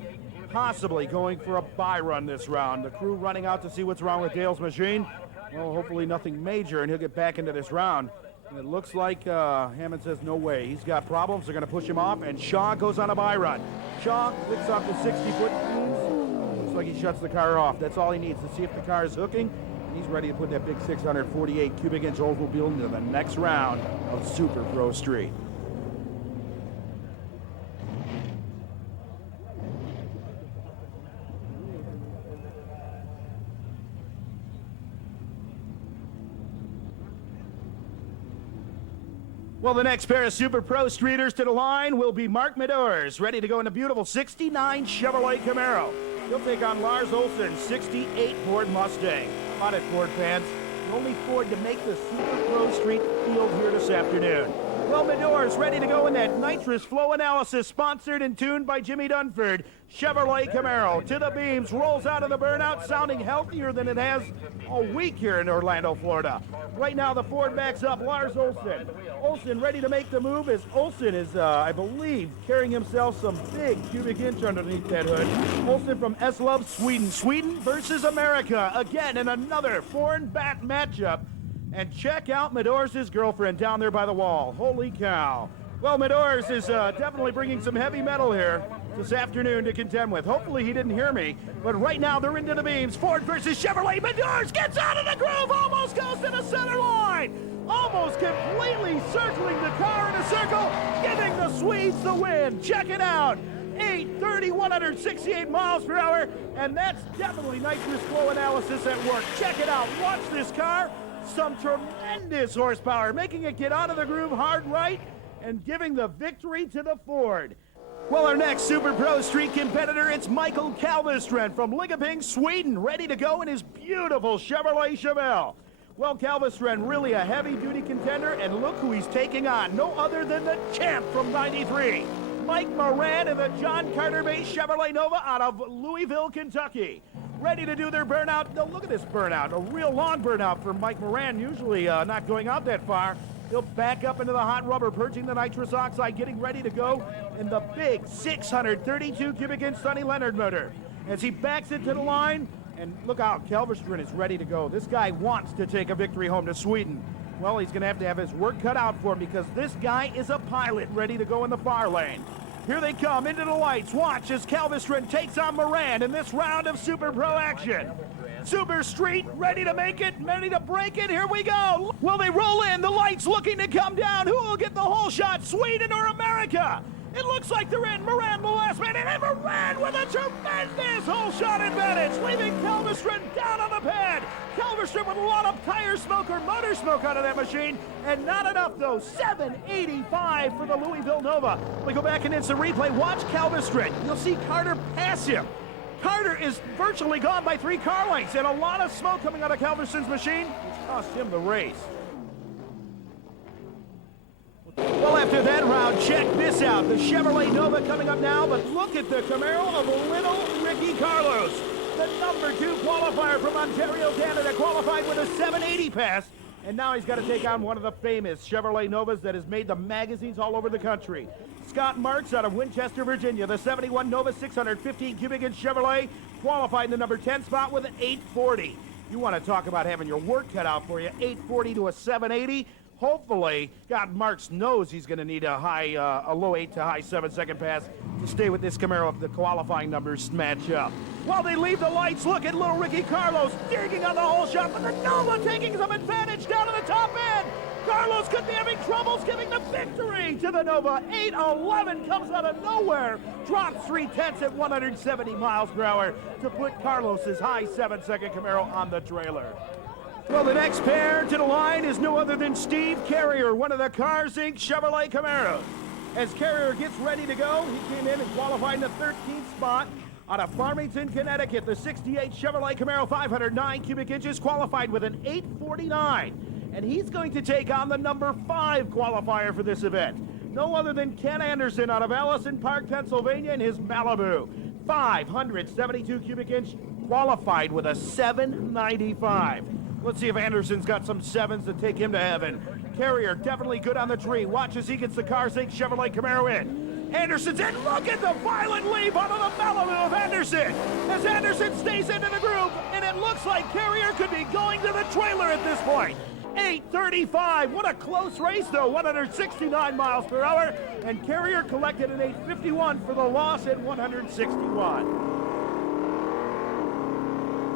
possibly going for a buy run this round. The crew running out to see what's wrong with Dale's machine. Well, hopefully nothing major, and he'll get back into this round. And it looks like Hammond says no way. He's got problems. They're going to push him off, and Shaw goes on a buy run. Shaw clicks off the 60-foot keys. Looks like he shuts the car off. That's all he needs to see if the car is hooking. And he's ready to put that big 648 cubic inch Oldsmobile into the next round of Super Pro Street. Well, the next pair of Super Pro Streeters to the line will be Mark Medors, ready to go in a beautiful 69 Chevrolet Camaro. He'll take on Lars Olsson, 68 Ford Mustang. How about it, Ford fans? the only Ford to make the Super Pro Street field here this afternoon. Well, Medore's ready to go in that nitrous flow analysis, sponsored and tuned by Jimmy Dunford. Chevrolet Camaro to the beams, rolls out of the burnout, sounding healthier than it has all week here in Orlando, Florida. Right now, the Ford backs up Lars Olsen. Olsen ready to make the move as Olsen is, I believe, carrying himself some big cubic inch underneath that hood. Olsen from Eslöv, Sweden. Sweden versus America, again in another foreign bat matchup. And check out Medore's girlfriend down there by the wall. Holy cow. Well, Medore's is definitely bringing some heavy metal here this afternoon to contend with. Hopefully he didn't hear me, but right now they're into the beams. Ford versus Chevrolet. Medore's gets out of the groove, almost goes to the center line. Almost completely circling the car in a circle, giving the Swedes the win. Check it out. 830, 168 miles per hour, and that's definitely nitrous flow analysis at work. Check it out. Watch this car. Some tremendous horsepower, making it get out of the groove hard right and giving the victory to the Ford. Well, our next Super Pro Street competitor, it's Michael Kalvestrand from Lidköping, Sweden, ready to go in his beautiful Chevrolet Chevelle. Well, Kalvestrand, really a heavy-duty contender, and look who he's taking on. No other than the champ from '93, Mike Moran in the John Carter-based Chevrolet Nova out of Louisville, Kentucky. Ready to do their burnout. No, look at this burnout. A real long burnout for Mike Moran, usually not going out that far. He'll back up into the hot rubber, purging the nitrous oxide, getting ready to go in the big 632 cubic inch Sonny Leonard motor. As he backs it to the line, and look out, Kalvestrand is ready to go. This guy wants to take a victory home to Sweden. Well, he's going to have his work cut out for him because this guy is a pilot ready to go in the far lane. Here they come into the lights. Watch as Kalvestrand takes on Moran in this round of Super Pro action. Super Street, ready to make it, ready to break it. Here we go. Well, they roll in. The lights looking to come down. Who will get the whole shot, Sweden or America? It looks like they're in. Moran, the last man, and Moran with a tremendous whole shot advantage, leaving Kalvestrand down on the pad. Kalvestrand with a lot of tire smoke or motor smoke out of that machine, and not enough though. 785 for the Louisville Nova. We go back and instant replay. Watch Kalvestrand. You'll see Carter pass him. Carter is virtually gone by 3 car lengths, and a lot of smoke coming out of Kalvestrand's machine, which cost him the race. Well, after that round, check this out. The Chevrolet Nova coming up now, but look at the Camaro of little Ricky Carlos. The number 2 qualifier from Ontario, Canada, qualified with a 780 pass. And now he's got to take on one of the famous Chevrolet Novas that has made the magazines all over the country. Scott Marks out of Winchester, Virginia, the 71 Nova 615 cubic inch Chevrolet, qualified in the number 10 spot with an 840. You want to talk about having your work cut out for you, 840 to a 780. Hopefully, God, Marks knows he's going to need a low 8 to high 7-second pass to stay with this Camaro if the qualifying numbers match up. While they leave the lights, look at little Ricky Carlos digging on the whole shot, but the Nova taking some advantage down to the top end. Carlos could be having troubles giving the victory to the Nova. 811 comes out of nowhere, drops 3/10 at 170 miles per hour to put Carlos's high 7-second Camaro on the trailer. Well, the next pair to the line is no other than Steve Carrier, one of the Cars Inc. Chevrolet Camaros. As Carrier gets ready to go, he came in and qualified in the 13th spot out of Farmington, Connecticut. The 68 Chevrolet Camaro, 509 cubic inches, qualified with an 849. And he's going to take on the number 5 qualifier for this event. No other than Ken Anderson out of Allison Park, Pennsylvania in his Malibu. 572 cubic inch, qualified with a 795. Let's see if Anderson's got some 7s to take him to heaven. Carrier definitely good on the tree. Watch as he gets the Cars Inc. Chevrolet Camaro in. Anderson's in. Look at the violent leap out of the Malibu of Anderson. As Anderson stays into the groove, and it looks like Carrier could be going to the trailer at this point. 835. What a close race, though. 169 miles per hour. And Carrier collected an 851 for the loss at 161.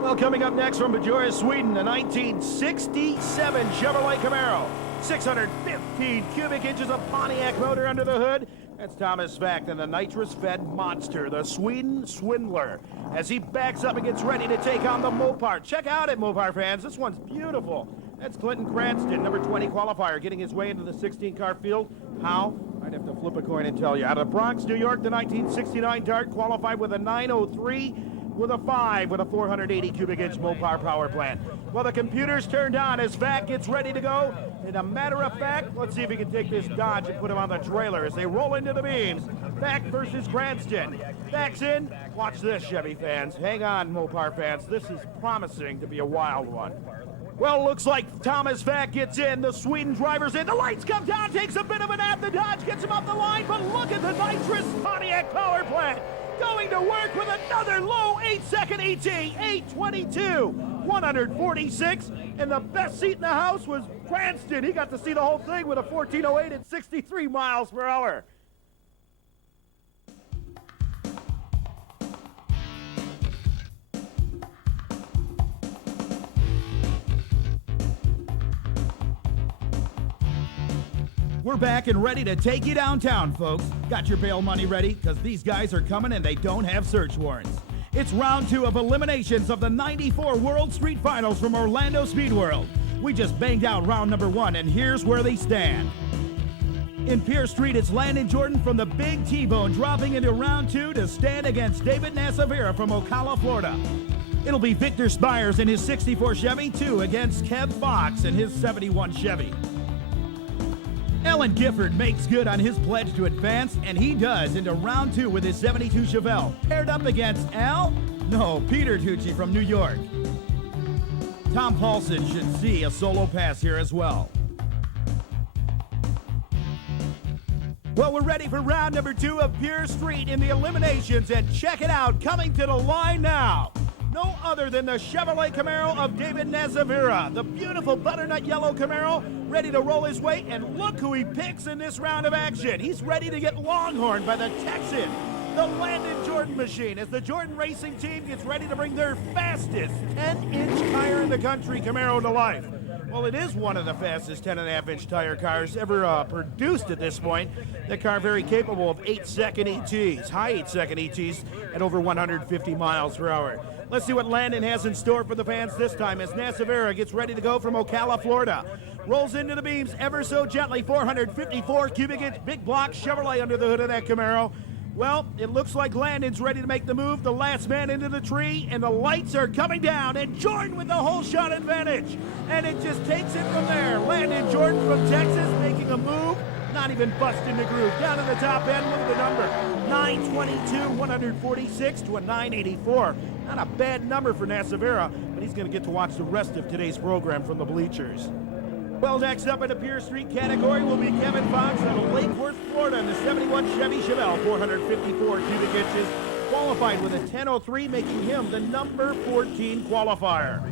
Well, coming up next from Bajora, Sweden, the 1967 Chevrolet Camaro. 615 cubic inches of Pontiac motor under the hood. That's Thomas Vack and the nitrous-fed monster, the Sweden Swindler, as he backs up and gets ready to take on the Mopar. Check out it, Mopar fans. This one's beautiful. That's Clinton Cranston, number 20 qualifier, getting his way into the 16-car field. How? I'd have to flip a coin and tell you. Out of Bronx, New York, the 1969 Dart qualified with a 903. with a 5 with a 480 cubic inch Mopar power plant. Well, the computer's turned on as Vac gets ready to go. And a matter of fact, let's see if he can take this Dodge and put him on the trailer as they roll into the beams. Vac versus Cranston. Vac's in. Watch this, Chevy fans. Hang on, Mopar fans. This is promising to be a wild one. Well, looks like Thomas Vac gets in. The Sweden driver's in. The lights come down, takes a bit of a nap. The Dodge gets him off the line, but look at the nitrous Pontiac power plant. Going to work with another low 8-second ET, 822, 146. And the best seat in the house was Cranston. He got to see the whole thing with a 1408 at 63 miles per hour. We're back and ready to take you downtown, folks. Got your bail money ready? Because these guys are coming and they don't have search warrants. It's round 2 of eliminations of the 94 World Street Finals from Orlando Speed World. We just banged out round number 1, and here's where they stand. In Pierce Street, it's Landon Jordan from the Big T-Bone dropping into round 2 to stand against David Nasavera from Ocala, Florida. It'll be Victor Spires in his 64 Chevy 2 against Kev Fox in his 71 Chevy. Alan Gifford makes good on his pledge to advance, and he does into round 2 with his 72 Chevelle. Paired up against Peter Tucci from New York. Tom Paulson should see a solo pass here as well. Well, we're ready for round number 2 of Pierce Street in the eliminations, and check it out, coming to the line now. No other than the Chevrolet Camaro of David Nasavera. The beautiful butternut yellow Camaro ready to roll his way, and look who he picks in this round of action. He's ready to get longhorned by the Texan, the Landon Jordan machine, as the Jordan Racing team gets ready to bring their fastest 10-inch tire in the country Camaro to life. Well, it is one of the fastest 10.5-inch tire cars ever produced at this point. That car very capable of 8-second ETs, high 8-second ETs at over 150 miles per hour. Let's see what Landon has in store for the fans this time as Nasavera gets ready to go from Ocala, Florida. Rolls into the beams ever so gently, 454 cubic inch big block Chevrolet under the hood of that Camaro. Well, it looks like Landon's ready to make the move, the last man into the tree, and the lights are coming down, and Jordan with the whole shot advantage. And it just takes it from there. Landon Jordan from Texas making a move, not even busting the groove. Down to the top end, look at the number. 922, 146 to a 984. Not a bad number for Nasavera, but he's going to get to watch the rest of today's program from the bleachers. Well, next up in the Pierce Street category will be Kevin Fox out of Lake Worth, Florida, in the 71 Chevy Chevelle, 454 cubic inches, qualified with a 10:03, making him the number 14 qualifier.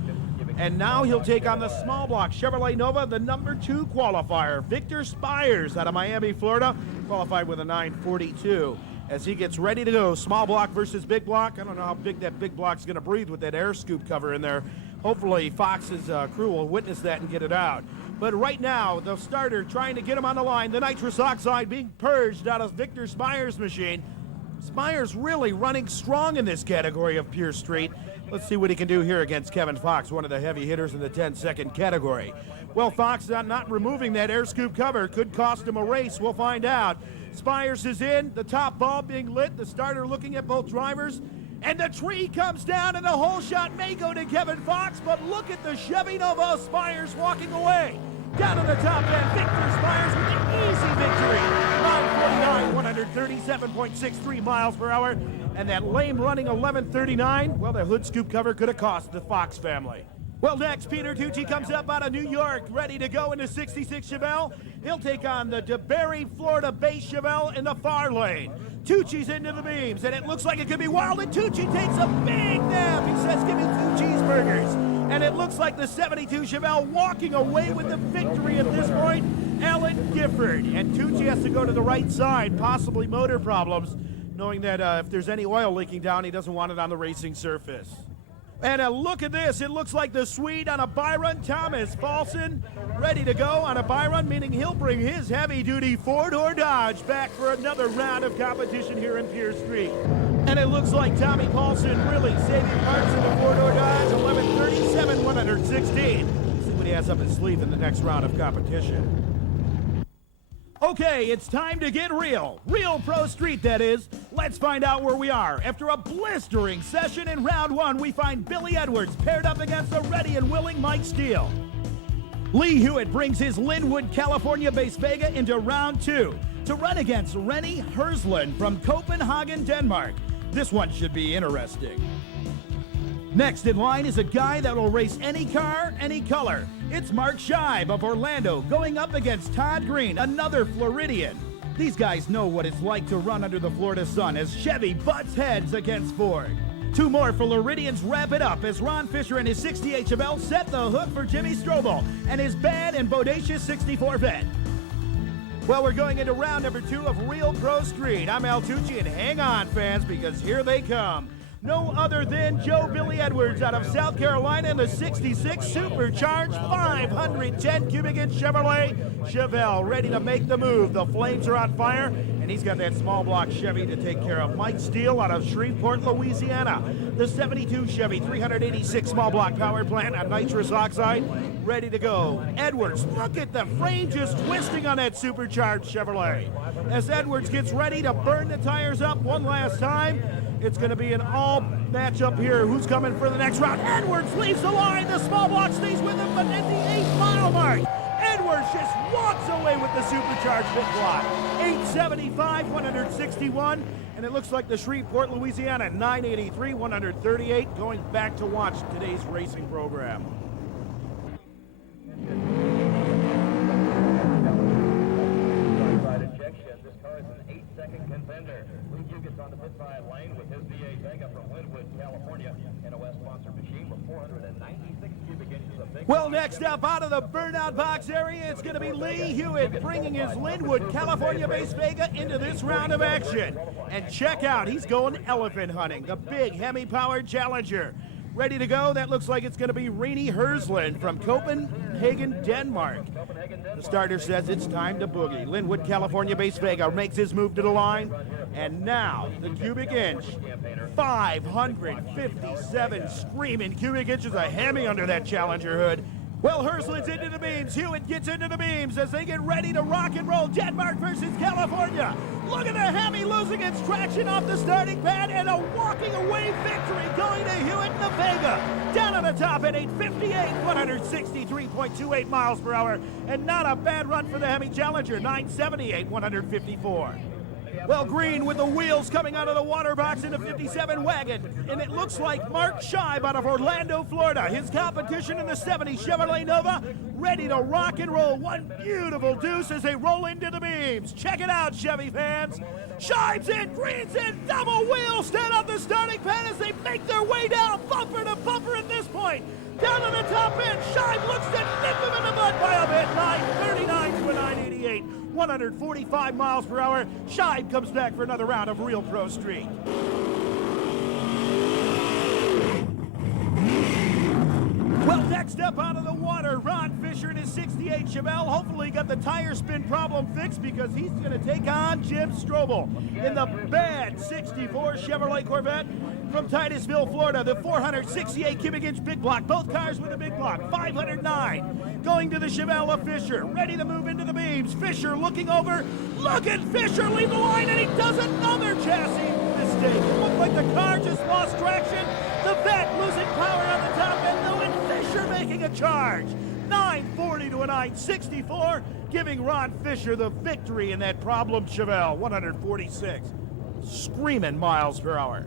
And now he'll take on the small block Chevrolet Nova, the number 2 qualifier, Victor Spires out of Miami, Florida, qualified with a 942. As he gets ready to go, small block versus big block. I don't know how big that big block's going to breathe with that air scoop cover in there. Hopefully Fox's crew will witness that and get it out. But right now, the starter trying to get him on the line, the nitrous oxide being purged out of Victor Spires' machine. Spires really running strong in this category of Pierce Street. Let's see what he can do here against Kevin Fox, one of the heavy hitters in the 10-second category. Well, Fox not removing that air scoop cover could cost him a race. We'll find out. Spires is in, the top bulb being lit, the starter looking at both drivers, and the tree comes down, and the whole shot may go to Kevin Fox, but look at the Chevy Nova, Spires walking away. Down to the top end, Victor Spires with an easy victory. 949, 137.63 miles per hour, and that lame running 1139, well, the hood scoop cover could have cost the Fox family. Well, next, Peter Tucci comes up out of New York, ready to go into 66 Chevelle. He'll take on the DeBerry, Florida-based Chevelle in the far lane. Tucci's into the beams, and it looks like it could be wild, and Tucci takes a big nap. He says, give me 2 cheeseburgers. And it looks like the 72 Chevelle walking away with the victory at this point. Alan Gifford. And Tucci has to go to the right side, possibly motor problems, knowing that if there's any oil leaking down, he doesn't want it on the racing surface. And look at this. It looks like the Swede on a Byron, Thomas Paulson, ready to go on a Byron, meaning he'll bring his heavy-duty four-door Dodge back for another round of competition here in Pierce Street. And it looks like Tommy Paulson really saving parts in the four-door Dodge, 1137, 116. See what he has up his sleeve in the next round of competition. Okay, it's time to get real. Real Pro Street, that is. Let's find out where we are. After a blistering session in round one, we find Billy Edwards paired up against a ready and willing Mike Steele. Lee Hewitt brings his Linwood, California-based Vega into round two to run against Rennie Hersland from Copenhagen, Denmark. This one should be interesting. Next in line is a guy that will race any car, any color. It's Mark Scheib of Orlando going up against Todd Green, another Floridian. These guys know what it's like to run under the Florida sun as Chevy butts heads against Ford. Two more Floridians wrap it up as Ron Fisher and his 68 Chevelle set the hook for Jimmy Strobel and his bad and bodacious 64 Vet. Well, we're going into round number two of Real Pro Street. I'm Al Tucci, and hang on, fans, because here they come. No other than Joe Billy Edwards out of South Carolina in the 66 supercharged 510 cubic inch Chevrolet Chevelle, ready to make the move. The flames are on fire, and he's got that small block Chevy to take care of. Mike Steele out of Shreveport, Louisiana. The 72 Chevy 386 small block power plant on nitrous oxide, ready to go. Edwards, look at the frame just twisting on that supercharged Chevrolet. As Edwards gets ready to burn the tires up one last time, it's going to be an all matchup here. Who's coming for the next round? Edwards leaves the line. The small block stays with him, but at the 8-mile mark, Edwards just walks away with the supercharged pit block. 875, 161, and it looks like the Shreveport, Louisiana, 983, 138, going back to watch today's racing program. This car is an 8-second contender. Lee Hewitt on the pit side lane with his V8 Vega from Linwood, California, in a West-sponsored machine with 496 cubic inches of big. Well, next up out of the burnout box area, it's going to be Lee Hewitt bringing his Linwood, California-based Vega into this round of action. And check out, he's going elephant hunting, the big Hemi-powered Challenger. Ready to go, that looks like it's going to be Rennie Hersland from Copenhagen, Denmark. The starter says it's time to boogie. Linwood, California-based Vega makes his move to the line. And now, the cubic inch, 557 screaming cubic inches of Hemi under that Challenger hood. Well, Hersland's into the beams. Hewitt gets into the beams as they get ready to rock and roll. Denmark versus California. Look at the Hemi losing its traction off the starting pad, and a walking away victory going to Hewitt and the Vega. Down on the top at 858, 163.28 miles per hour. And not a bad run for the Hemi Challenger, 978, 154. Well, Green with the wheels coming out of the water box in the 57 wagon. And it looks like Mark Scheib out of Orlando, Florida. His competition in the 70 Chevrolet Nova, ready to rock and roll. One beautiful deuce as they roll into the beams. Check it out, Chevy fans. Scheib's in, Green's in, double wheel stand off the starting pad as they make their way down, bumper to bumper at this point. Down on the top end, Scheib looks to nip him in the mud by a bit. 939 to a 988. 145 miles per hour. Scheib comes back for another round of Real Pro Street. Well, next up out of the water, Ron Fisher and his 68 Chevelle. Hopefully got the tire spin problem fixed because he's going to take on Jim Strobel in the bad 64 Chevrolet Corvette from Titusville, Florida. The 468 cubic inch big block. Both cars with a big block. 509. Going to the Chevelle of Fisher. Ready to move into the beams. Fisher looking over. Look at Fisher leave the line, and he does another chassis mistake. It looked like the car just lost traction. The Vet losing power on the top end, though, and Fisher making a charge. 940 to a 964, giving Ron Fisher the victory in that problem Chevelle. 146. Screaming miles per hour.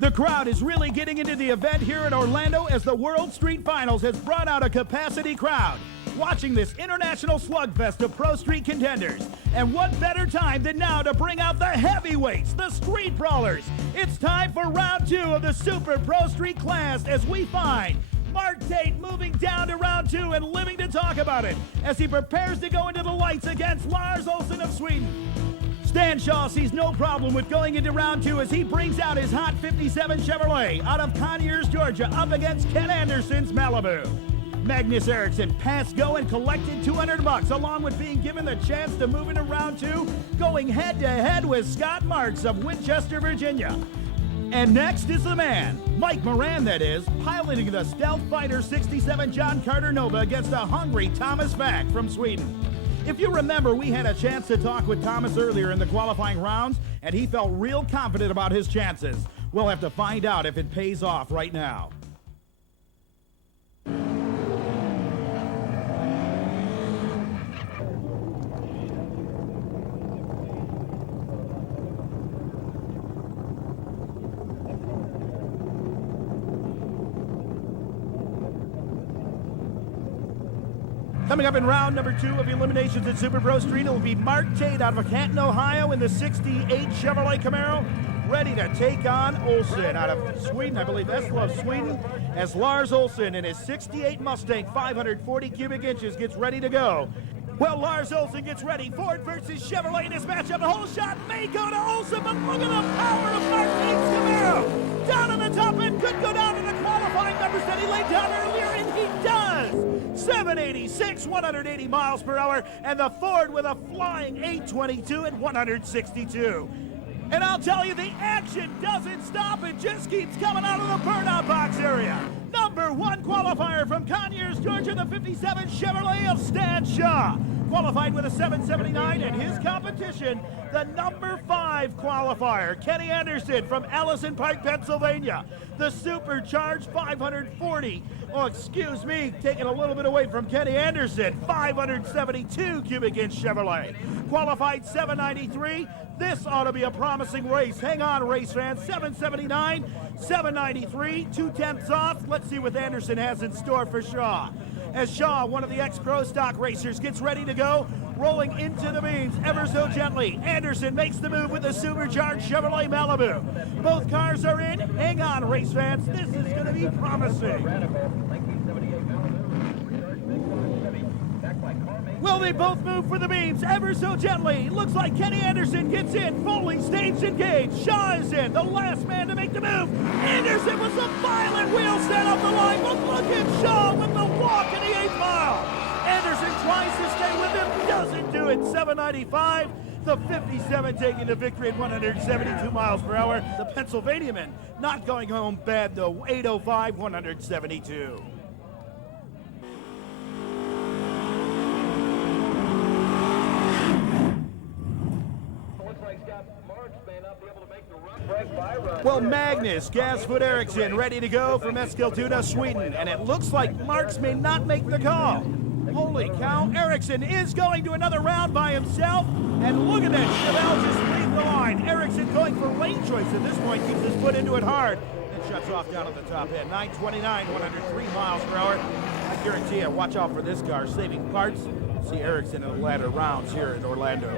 The crowd is really getting into the event here in Orlando as the World Street Finals has brought out a capacity crowd watching this international slugfest of Pro Street contenders. And what better time than now to bring out the heavyweights, the street brawlers. It's time for round two of the Super Pro Street class as we find Mark Tate moving down to round two and living to talk about it as he prepares to go into the lights against Lars Olsson of Sweden. Stan Shaw sees no problem with going into round two as he brings out his hot 57 Chevrolet out of Conyers, Georgia, up against Ken Anderson's Malibu. Magnus Erickson passed go and collected $200 along with being given the chance to move into round two, going head to head with Scott Marks of Winchester, Virginia. And next is the man, Mike Moran that is, piloting the Stealth Fighter 67 John Carter Nova against a hungry Thomas Vack from Sweden. If you remember, we had a chance to talk with Thomas earlier in the qualifying rounds, and he felt real confident about his chances. We'll have to find out if it pays off right now. Coming up in round number 2 of eliminations at Super Pro Street, it will be Mark Tate out of Canton, Ohio in the 68 Chevrolet Camaro, ready to take on Olsen out of Sweden, I believe Eslöv, Sweden, as Lars Olsen in his 68 Mustang, 540 cubic inches, gets ready to go. Well, Lars Olsen gets ready. Ford versus Chevrolet in this matchup. A whole shot may go to Olsen, but look at the power of Mark Tate's Camaro. Down on the top end, could go down to the qualifying numbers that he laid down earlier, and he does. 786, 180 miles per hour, and the Ford with a flying 822 at 162. And I'll tell you, the action doesn't stop. It just keeps coming out of the burnout box area. Number 1 qualifier from Conyers, Georgia, the 57 Chevrolet of Stan Shaw. Qualified with a 779, and his competition, the number 5 qualifier, Kenny Anderson from Allison Park, Pennsylvania. The supercharged 540, oh, excuse me, taking a little bit away from Kenny Anderson, 572 cubic inch Chevrolet. Qualified 793. This ought to be a promising race. Hang on, race fans. 779, 793, 2/10 off. Let's see what Anderson has in store for Shaw. As Shaw, one of the ex-Pro Stock racers, gets ready to go, rolling into the beams ever so gently. Anderson makes the move with the supercharged Chevrolet Malibu. Both cars are in. Hang on, race fans. This is going to be promising. Well, they both move for the beams ever so gently. Looks like Kenny Anderson gets in, fully staged engaged. Shaw is in, the last man to make the move. Anderson with some violent wheel set up the line, but look at Shaw with the walk in the 8th mile. Anderson tries to stay with him, doesn't do it. 795. The 57 taking the victory at 172 miles per hour. The Pennsylvanian not going home bad though. 805, 172. Well, Magnus Gasfoot Eriksson ready to go from Eskilstuna, Sweden, and it looks like Marks may not make the call. Holy cow, Eriksson is going to another round by himself, and look at that, Chevelle just leaves the line. Eriksson going for lane choice at this point, keeps his foot into it hard, and shuts off down at the top end. 929, 103 miles per hour. I guarantee you, watch out for this car, saving parts. See Eriksson in the latter rounds here in Orlando.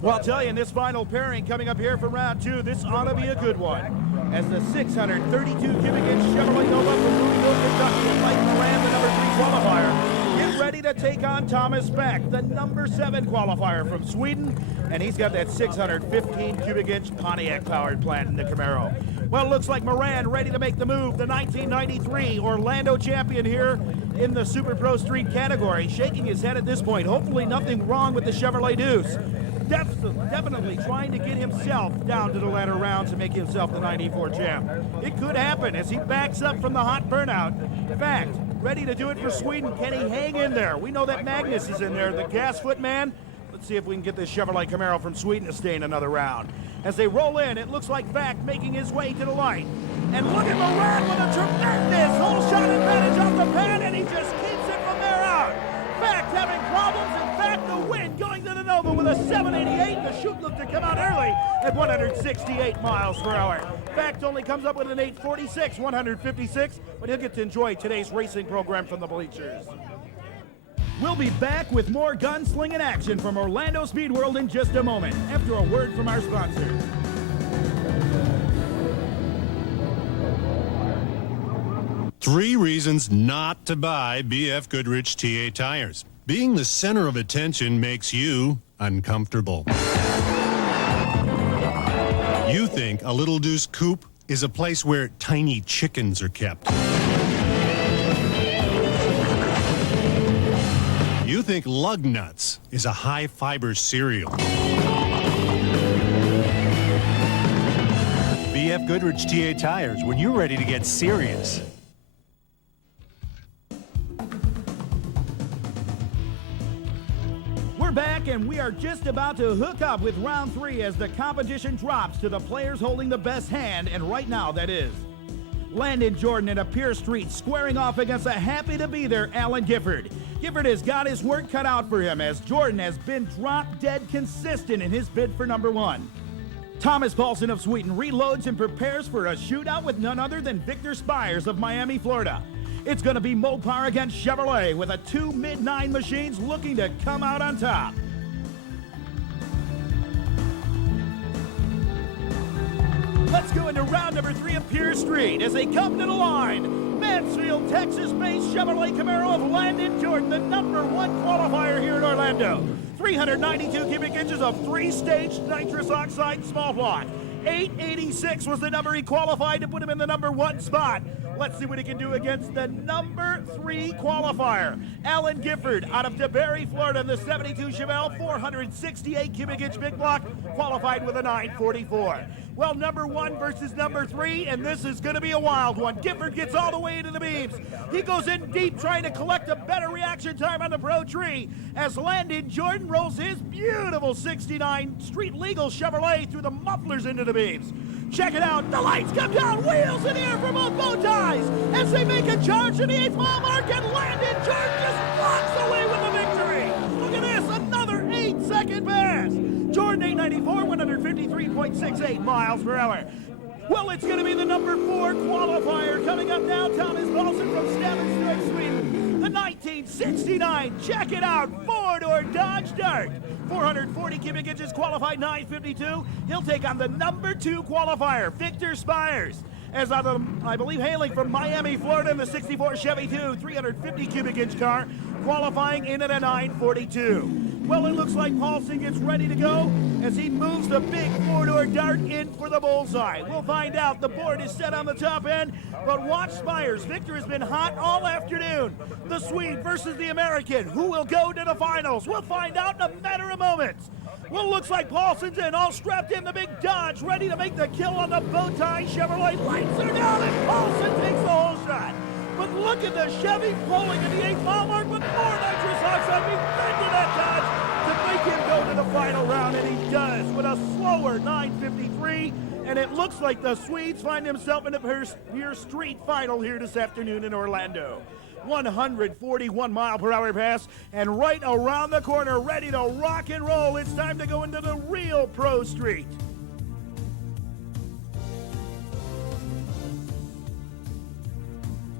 Well, I'll tell you, in this final pairing coming up here for round 2, this ought to be a good one. As the 632 cubic inch Chevrolet Nova from Louisville, Kentucky, and Mike Moran, the number 3 qualifier, get ready to take on Thomas Vack, the number 7 qualifier from Sweden, and he's got that 615 cubic inch Pontiac powered plant in the Camaro. Well, it looks like Moran ready to make the move, the 1993 Orlando champion here in the Super Pro Street category, shaking his head at this point. Hopefully nothing wrong with the Chevrolet Deuce. Definitely trying to get himself down to the latter rounds and make himself the 94 champ. It could happen as he backs up from the hot burnout. In fact, ready to do it for Sweden. Can he hang in there? We know that Magnus is in there, the Gasfoot man. Let's see if we can get this Chevrolet Camaro from Sweden to stay in another round. As they roll in, it looks like Vack making his way to the light. And look at Moran with a tremendous whole shot advantage off the pad, and he just keeps it from there out. Vack having problems, in fact, the win going to the Nova with a 788. The chute looked to come out early at 168 miles per hour. Vack only comes up with an 846, 156, but he'll get to enjoy today's racing program from the bleachers. We'll be back with more gunslinging action from Orlando Speed World in just a moment, after a word from our sponsors. Three reasons not to buy BF Goodrich TA tires. Being the center of attention makes you uncomfortable. You think a Little Deuce Coupe is a place where tiny chickens are kept. You think Lug Nuts is a high-fiber cereal. BF BF Goodrich TA Tires when you're ready to get serious. We're back, and we are just about to hook up with round 3 as the competition drops to the players holding the best hand, and right now that is Landon Jordan and a Pierce Street squaring off against a happy-to-be-there Alan Gifford. Gifford has got his work cut out for him as Jordan has been drop-dead consistent in his bid for number 1. Thomas Paulson of Sweden reloads and prepares for a shootout with none other than Victor Spires of Miami, Florida. It's going to be Mopar against Chevrolet with 2 mid-9 machines looking to come out on top. Let's go into round number 3 of Pierce Street as they come to the line. Mansfield, Texas-based Chevrolet Camaro of Landon Jordan, the number 1 qualifier here in Orlando. 392 cubic inches of 3-stage nitrous oxide small block. 886 was the number he qualified to put him in the number 1 spot. Let's see what he can do against the number 3 qualifier. Alan Gifford out of DeBerry, Florida, in the 72 Chevelle, 468 cubic inch big block, qualified with a 944. Well, number 1 versus number 3, and this is going to be a wild one. Gifford gets all the way into the beams. He goes in deep trying to collect a better reaction time on the Pro Tree as Landon Jordan rolls his beautiful 69 street legal Chevrolet through the mufflers into the beams. Check it out. The lights come down. Wheels in the air for both bow ties as they make a charge to the 8th mile mark, and Landon Jordan just walks away with the victory. Look at this. Another 8-second pass. Jordan 894, 153.68 miles per hour. Well, it's going to be the number 4 qualifier coming up now. Thomas Paulson from Stavenstorp, Sweden. The 1969, check it out, 4-door Dodge Dart. 440 cubic inches, qualified 952. He'll take on the number 2 qualifier, Victor Spires. As I believe hailing from Miami, Florida, in the 64 Chevy 2, 350 cubic inch car, qualifying in at a 942. Well, it looks like Paulson gets ready to go as he moves the big 4-door Dart in for the bullseye. We'll find out. The board is set on the top end, but watch Spires. Victor has been hot all afternoon. The Swede versus the American. Who will go to the finals? We'll find out in a matter of moments. Well, looks like Paulson's in, all strapped in the big Dodge, ready to make the kill on the Bowtie Chevrolet. Lights are down, and Paulson takes the whole shot. But look at the Chevy pulling at the 8th mile mark with more nitrous oxide being fed to that Dodge to make him go to the final round, and he does with a slower 953. And it looks like the Swedes find themselves in a Pierce Street final here this afternoon in Orlando. 141 mile per hour pass, and right around the corner, ready to rock and roll. It's time to go into the real Pro Street.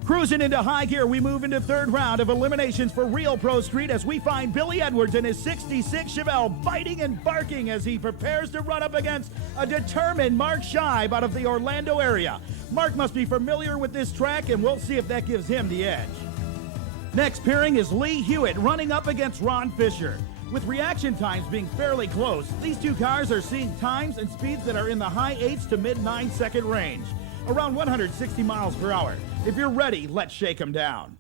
Cruising into high gear, we move into 3rd round of eliminations for real Pro Street as we find Billy Edwards in his 66 Chevelle biting and barking as he prepares to run up against a determined Mark Scheib out of the Orlando area. Mark must be familiar with this track, and we'll see if that gives him the edge. Next pairing is Lee Hewitt running up against Ron Fisher. With reaction times being fairly close, these 2 cars are seeing times and speeds that are in the high 8s to mid 9-second range, around 160 miles per hour. If you're ready, let's shake them down.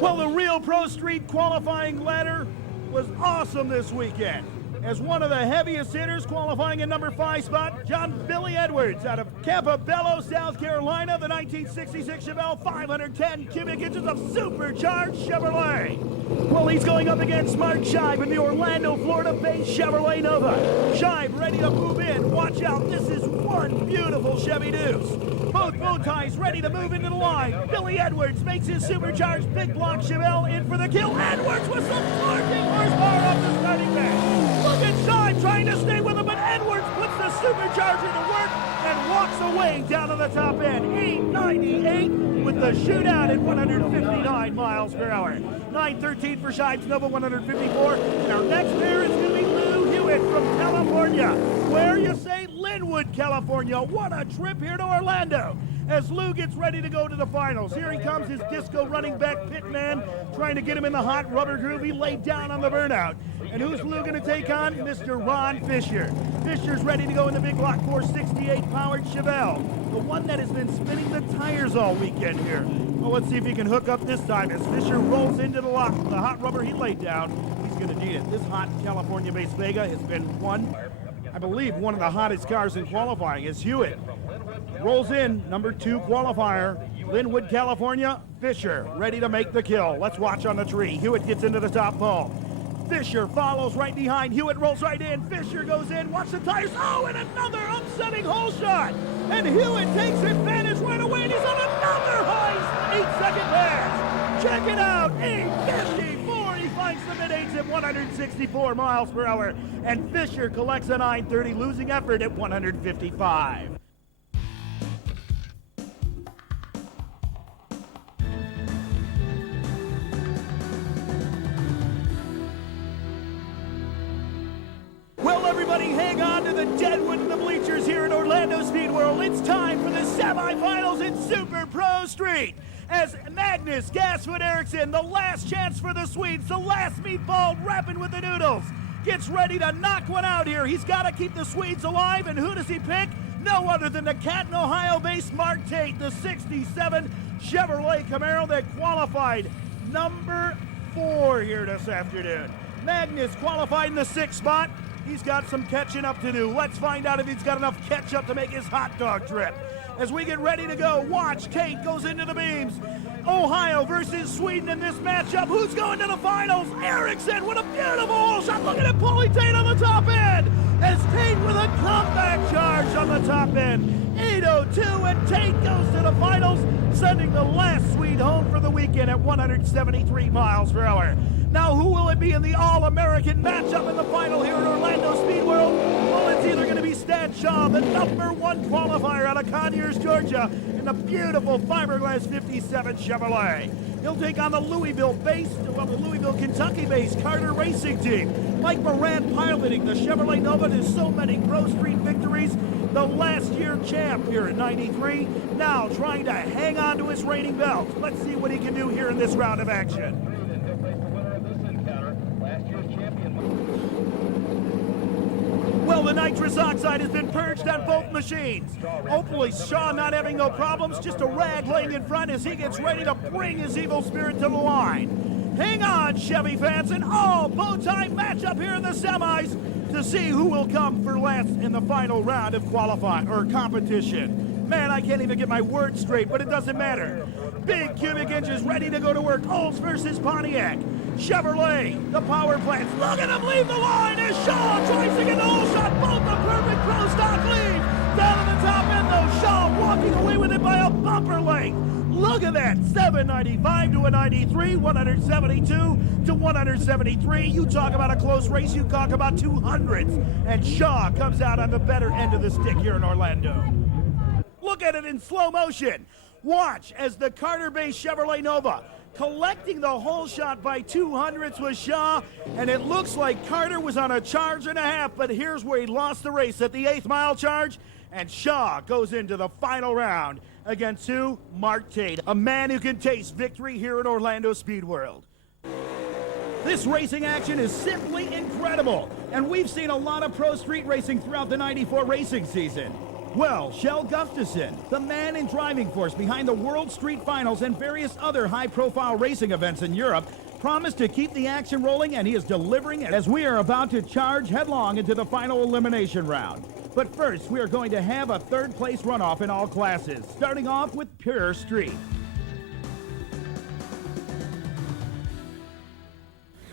Well, the real Pro Street qualifying ladder was awesome this weekend. As one of the heaviest hitters qualifying in number 5 spot, John Billy Edwards out of Campobello, South Carolina, the 1966 Chevelle, 510 cubic inches of supercharged Chevrolet. Well, he's going up against Mark Scheib in the Orlando, Florida-based Chevrolet Nova. Scheib ready to move in. Watch out, this is one beautiful Chevy Deuce. Both bow ties ready to move into the line. Billy Edwards makes his supercharged big block Chevelle in for the kill. Edwards with some scorching horsepower off the starting bed. Look at Scheib trying to stay with him, but Edwards puts the supercharger to work and walks away down on the top end. 898 with the shootout at 159 miles per hour. 913 for Scheib's Nova 154. And our next pair is going to be Lou Hewitt from California. Where you say? Linwood, California. What a trip here to Orlando. As Lou gets ready to go to the finals. Here he comes, his disco running back Pitman, trying to get him in the hot rubber groove. He laid down on the burnout. And who's Lou going to take on? Mr. Ron Fisher. Fisher's ready to go in the big block 468 powered Chevelle, the one that has been spinning the tires all weekend here. Well, let's see if he can hook up this time as Fisher rolls into the lock. The hot rubber he laid down, he's going to need it. This hot California-based Vega has been I believe, one of the hottest cars in qualifying is Hewitt. Rolls in, number 2 qualifier, Linwood, California. Fisher ready to make the kill. Let's watch on the tree. Hewitt gets into the top pole. Fisher follows right behind. Hewitt rolls right in. Fisher goes in. Watch the tires. Oh, and another upsetting hole shot. And Hewitt takes advantage right away, and he's on another high 8-second pass. Check it out. 8:54. He finds the mid-8s at 164 miles per hour. And Fisher collects a 930, losing effort at 155. Well, everybody, hang on to the deadwood and the bleachers here at Orlando Speed World. It's time for the semifinals in Super Pro Street. As Magnus Gasfoot Eriksson, the last chance for the Swedes, the last meatball wrapping with the noodles, gets ready to knock one out here. He's got to keep the Swedes alive, and who does he pick? No other than the Canton, Ohio-based Mark Tate, the 67 Chevrolet Camaro that qualified number 4 here this afternoon. Magnus qualified in the 6th spot. He's got some catching up to do. Let's find out if he's got enough catch up to make his hot dog trip. As we get ready to go, watch Tate goes into the beams. Ohio versus Sweden in this matchup. Who's going to the finals? Eriksson with a beautiful hole shot. Look at him pulling Tate on the top end. As Tate with a comeback charge on the top end. 8:02, and Tate goes to the finals, sending the last Swede home for the weekend at 173 miles per hour. Now, who will it be in the All-American matchup in the final here at Orlando Speed World? Well, it's either going to be Stan Shaw, the number 1 qualifier out of Conyers, Georgia, in the beautiful fiberglass 57 Chevrolet. He'll take on the Louisville, Kentucky-based Carter Racing Team. Mike Moran piloting the Chevrolet Nova to so many Pro Street victories. The last year champ here in '93, now trying to hang on to his reigning belt. Let's see what he can do here in this round of action. Well, the nitrous oxide has been purged on both machines. Hopefully, Shaw not having no problems, just a rag laying in front as he gets ready to bring his evil spirit to the line. Hang on, Chevy fans, an all-bow-tie matchup here in the semis to see who will come for last in the final round of qualifying or competition. Man, I can't even get my words straight, but it doesn't matter. Big cubic inches ready to go to work. Olds versus Pontiac. Chevrolet, the power plants. Look at him leave the line as Shaw tries to get the whole shot. Both the perfect pro stock lead. Down at the top end, though, Shaw walking away with it by a bumper length. Look at that, 795 to a 93, 172 to 173. You talk about a close race, you talk about 200s. And Shaw comes out on the better end of the stick here in Orlando. Look at it in slow motion. Watch as the Carter-based Chevrolet Nova collecting the whole shot by 200ths with Shaw, and it looks like Carter was on a charge and a half, but here's where he lost the race at the 8th mile charge, and Shaw goes into the final round against who? Mark Tate, a man who can taste victory here at Orlando Speed World. This racing action is simply incredible, and we've seen a lot of pro street racing throughout the '94 racing season. Well, Kjell Gustafsson, the man and driving force behind the World Street Finals and various other high-profile racing events in Europe, promised to keep the action rolling, and he is delivering as we are about to charge headlong into the final elimination round. But first, we are going to have a third-place runoff in all classes, starting off with Pure Street.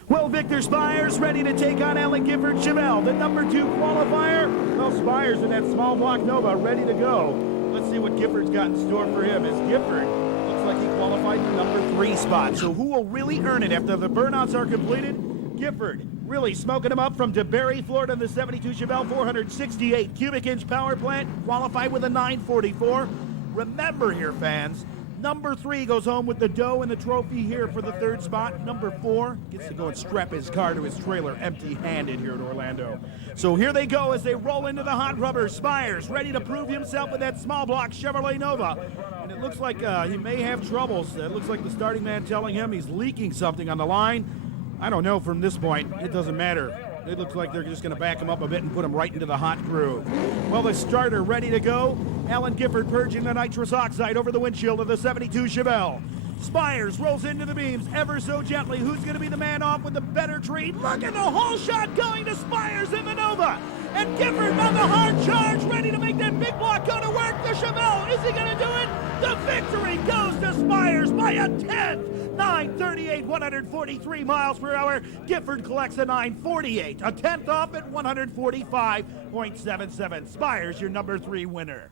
Well, Victor Spires ready to take on Alan Gifford Chevelle, the number 2 qualifier. Well, Spires in that small block Nova ready to go. Let's see what Gifford's got in store for him. As Gifford looks like he qualified the number 3 spot. So who will really earn it after the burnouts are completed? Gifford really smoking him up from DeBerry, Florida in the 72 Chevelle 468 cubic inch power plant, qualified with a 944. Remember here, fans, number 3 goes home with the dough and the trophy here for the 3rd spot. Number 4 gets to go and strap his car to his trailer empty-handed here in Orlando. So here they go as they roll into the hot rubber. Spires ready to prove himself with that small block Chevrolet Nova. And it looks like he may have troubles. It looks like the starting man telling him he's leaking something on the line. I don't know from this point. It doesn't matter. It looks like they're just going to back him up a bit and put him right into the hot groove. Well, the starter ready to go. Alan Gifford purging the nitrous oxide over the windshield of the 72 Chevelle. Spires rolls into the beams ever so gently. Who's going to be the man off with the better treat? Look at the whole shot going to Spires in the Nova. And Gifford on the hard charge, ready to make that big block go to work. The Chevelle, is he going to do it? The victory goes to Spires by a tenth. 938, 143 miles per hour. Gifford collects a 948, a tenth off at 145.77. Spires, your number 3 winner.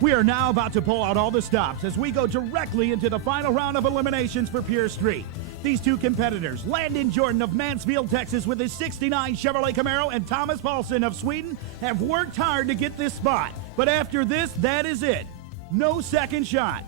We are now about to pull out all the stops as we go directly into the final round of eliminations for Pure Street. These two competitors, Landon Jordan of Mansfield, Texas with his 69 Chevrolet Camaro, and Thomas Paulson of Sweden have worked hard to get this spot. But after this, that is it. No second shot.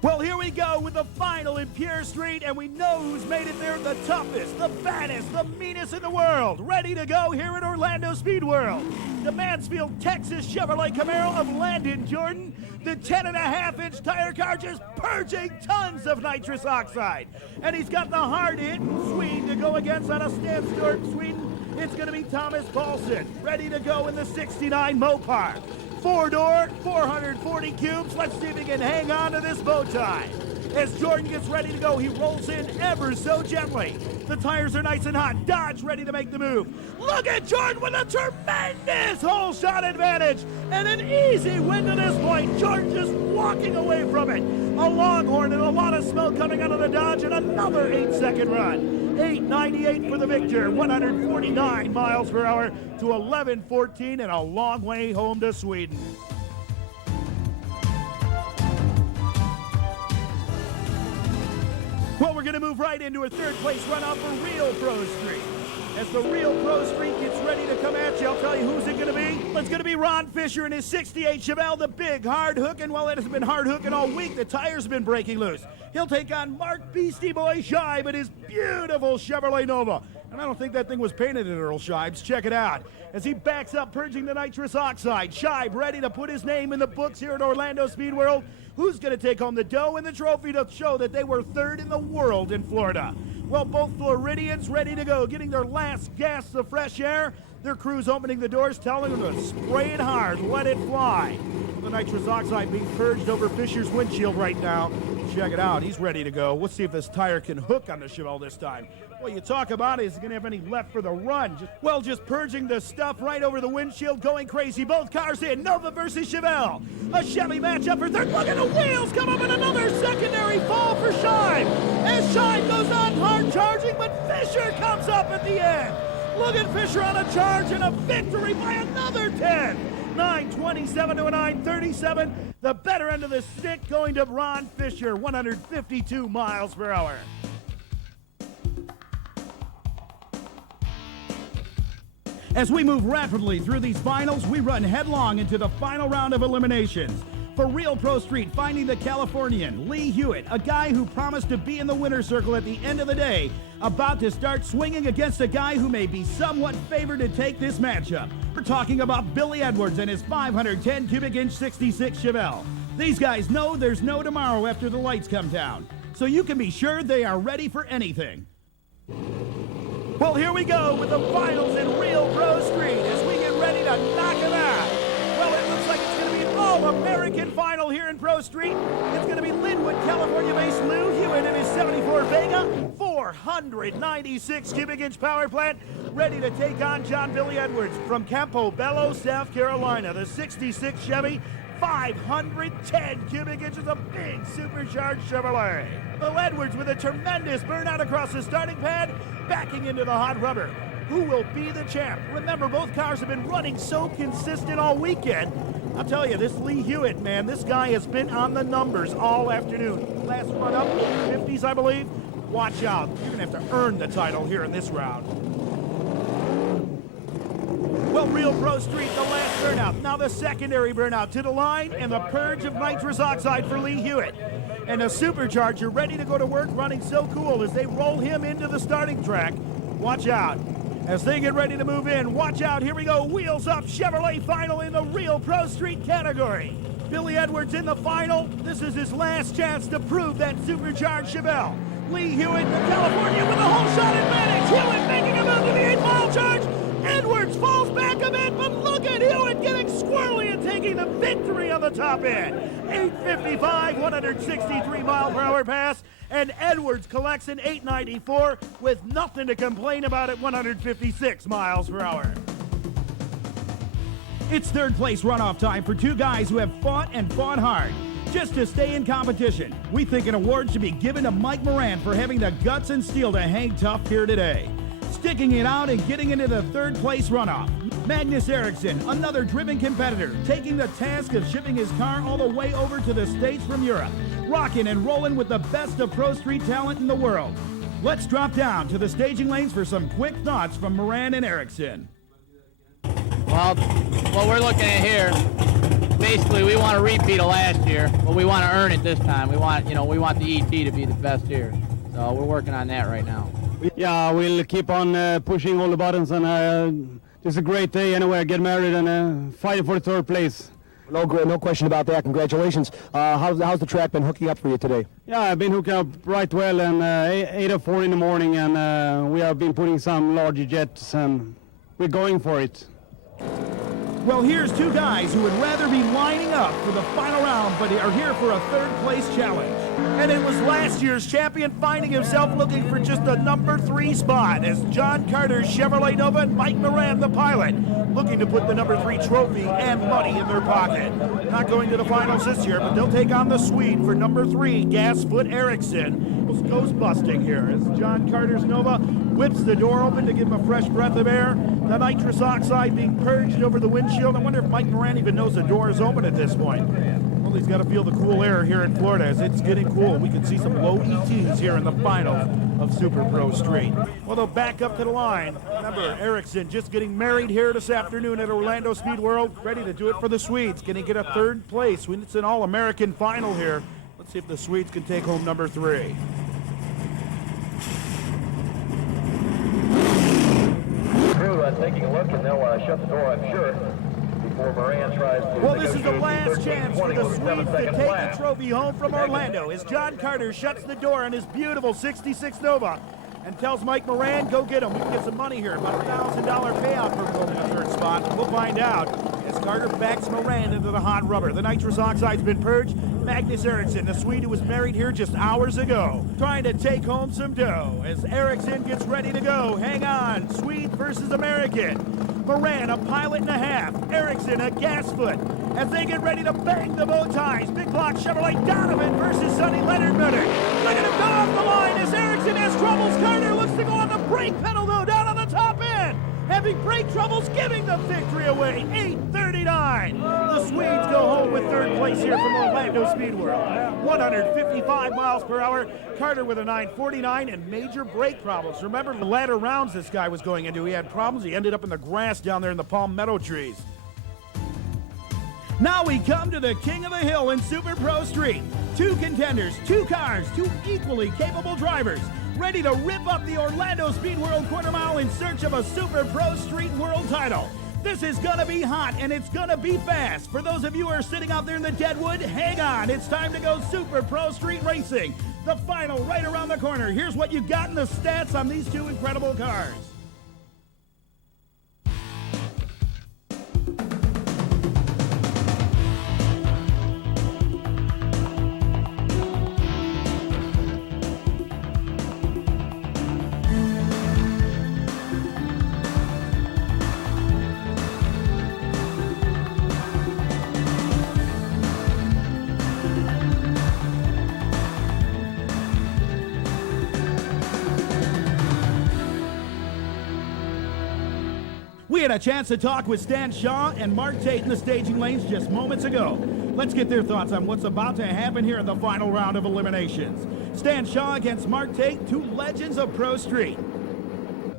Well, here we go with the final in Pure Street, and we know who's made it there, the toughest, the baddest, the meanest in the world. Ready to go here at Orlando Speed World. The Mansfield, Texas Chevrolet Camaro of Landon Jordan. The 10.5-inch tire car just purging tons of nitrous oxide. And he's got the hard-hit Swede to go against on a standstill Sweden. It's going to be Thomas Paulson, ready to go in the 69 Mopar. 4-door, 440 cubes. Let's see if he can hang on to this bow tie. As Jordan gets ready to go, he rolls in ever so gently. The tires are nice and hot. Dodge ready to make the move. Look at Jordan with a tremendous whole shot advantage and an easy win to this point. Jordan just walking away from it. A Longhorn and a lot of smoke coming out of the Dodge and another 8-second run. 8.98 for the victor, 149 miles per hour to 11.14 and a long way home to Sweden. Well, we're going to move right into a third place runout for Real Pro Street. As the Real Pro Street gets ready to come at you, I'll tell you who's it going to be. It's going to be Ron Fisher in his 68 Chevelle, the big hard hooking. Well, it has been hard hooking all week. The tires have been breaking loose. He'll take on Mark Beastie Boy Scheib in his beautiful Chevrolet Nova. And I don't think that thing was painted at Earl Scheib's. Check it out. As he backs up, purging the nitrous oxide. Scheib ready to put his name in the books here at Orlando Speed World. Who's going to take home the dough and the trophy to show that they were third in the world in Florida? Well, both Floridians ready to go, getting their last gasps of fresh air. Their crew's opening the doors, telling them to spray it hard, let it fly. The nitrous oxide being purged over Fisher's windshield right now. Check it out, he's ready to go. We'll see if this tire can hook on the Chevelle this time. What you talk about is he going to have any left for the run. Just purging the stuff right over the windshield, going crazy. Both cars in, Nova versus Chevelle. A Chevy matchup for third. Look at the wheels come up and another secondary fall for Scheib. As Scheib goes on hard charging, but Fisher comes up at the end. Look at Fisher on a charge and a victory by another 10. 927 to a 937. The better end of the stick going to Ron Fisher, 152 miles per hour. As we move rapidly through these finals, we run headlong into the final round of eliminations. For Real Pro Street, finding the Californian, Lee Hewitt, a guy who promised to be in the winner's circle at the end of the day, about to start swinging against a guy who may be somewhat favored to take this matchup. We're talking about Billy Edwards and his 510 cubic inch 66 Chevelle. These guys know there's no tomorrow after the lights come down, so you can be sure they are ready for anything. Well, here we go with the finals in Real Pro Street as we get ready to knock it out. Well, it looks like it's going to be an all-American final here in Pro Street. It's going to be Linwood, California-based Lou Hewitt in his 74 Vega, 496 cubic inch power plant, ready to take on John Billy Edwards from Campobello, South Carolina. The 66 Chevy, 510 cubic inches of big supercharged Chevrolet. Bill Edwards with a tremendous burnout across the starting pad, backing into the hot rubber. Who will be the champ? Remember, both cars have been running so consistent all weekend. I'll tell you, this Lee Hewitt, man, this guy has been on the numbers all afternoon. Last run up, 50s, I believe. Watch out. You're going to have to earn the title here in this round. Well, Real Pro Street, the last burnout. Now the secondary burnout to the line and the purge of nitrous oxide for Lee Hewitt. And a supercharger ready to go to work, running so cool as they roll him into the starting track. Watch out. As they get ready to move in, watch out. Here we go. Wheels up. Chevrolet final in the Real Pro Street category. Billy Edwards in the final. This is his last chance to prove that supercharged Chevelle. Lee Hewitt, California, with a whole shot advantage. Hewitt making a move to the 8-mile charge. Edwards falls back a bit, but look at Hewitt getting squirrely and taking the victory on the top end. 8:55, 163-mile-per-hour pass, and Edwards collects an 8:94 with nothing to complain about at 156 miles per hour. It's third place runoff time for two guys who have fought and fought hard just to stay in competition. We think an award should be given to Mike Moran for having the guts and steel to hang tough here today. Sticking it out and getting into the third place runoff, Magnus Eriksson, another driven competitor, taking the task of shipping his car all the way over to the States from Europe, rocking and rolling with the best of pro street talent in the world. Let's drop down to the staging lanes for some quick thoughts from Moran and Eriksson. Well, what we're looking at here, basically we want to repeat of last year, but we want to earn it this time. We want the ET to be the best here. So we're working on that right now. Yeah, we'll keep on pushing all the buttons, and it's a great day anyway. Get married and fighting for the third place. No question about that. Congratulations. How's the track been hooking up for you today? Yeah, I've been hooking up right well, and 8:04 in the morning, and we have been putting some larger jets, and we're going for it. Well, here's two guys who would rather be lining up for the final round, but are here for a third place challenge. And it was last year's champion finding himself looking for just a number 3 spot as John Carter's Chevrolet Nova and Mike Moran, the pilot, looking to put the number 3 trophy and money in their pocket. Not going to the finals this year, but they'll take on the Swede for number 3, Gasfoot Eriksson. Goes busting here as John Carter's Nova whips the door open to give him a fresh breath of air. The nitrous oxide being purged over the windshield. I wonder if Mike Moran even knows the door is open at this point. Well, he's got to feel the cool air here in Florida as it's getting cool. We can see some low ETs here in the finals of Super Pro Street. Well, they'll back up to the line. Remember, Eriksson just getting married here this afternoon at Orlando Speed World, ready to do it for the Swedes. Can he get a third place? It's an all-American final here. Let's see if the Swedes can take home number 3. Crew taking a look, and they'll shut the door, I'm sure, before Moran tries to. Well, this is the last chance for the Swedes to take the trophy home from Orlando as John Carter shuts the door on his beautiful 66 Nova and tells Mike Moran, go get him. We can get some money here, about a $1,000 payout for holding the third spot. We'll find out as Carter backs Moran into the hot rubber. The nitrous oxide's been purged. Magnus Eriksson, the Swede who was married here just hours ago, trying to take home some dough as Eriksson gets ready to go. Hang on, Swede versus American. Moran, a pilot and a half. Eriksson, a gasfoot. As they get ready to bang the bow ties. Big block Chevrolet Donovan versus Sonny Leonard Minnick. Look at him go off the line as Eriksson has troubles. Carter looks to go on the brake pedal though, down on the top end. Having brake troubles, giving the victory away. 8:39. The Swedes go home with third place here from Orlando Speed World. 155 miles per hour. Carter with a 9:49 and major brake problems. Remember the latter rounds this guy was going into. He had problems. He ended up in the grass down there in the palmetto trees. Now we come to the king of the hill in Super Pro Street. Two contenders, two cars, two equally capable drivers, ready to rip up the Orlando Speed World quarter mile in search of a Super Pro Street World title. This is gonna be hot and it's gonna be fast. For those of you who are sitting out there in the Deadwood, hang on. It's time to go Super Pro Street Racing. The final right around the corner. Here's what you got in the stats on these two incredible cars. We had a chance to talk with Stan Shaw and Mark Tate in the staging lanes just moments ago. Let's get their thoughts on what's about to happen here in the final round of eliminations. Stan Shaw against Mark Tate, two legends of Pro Street.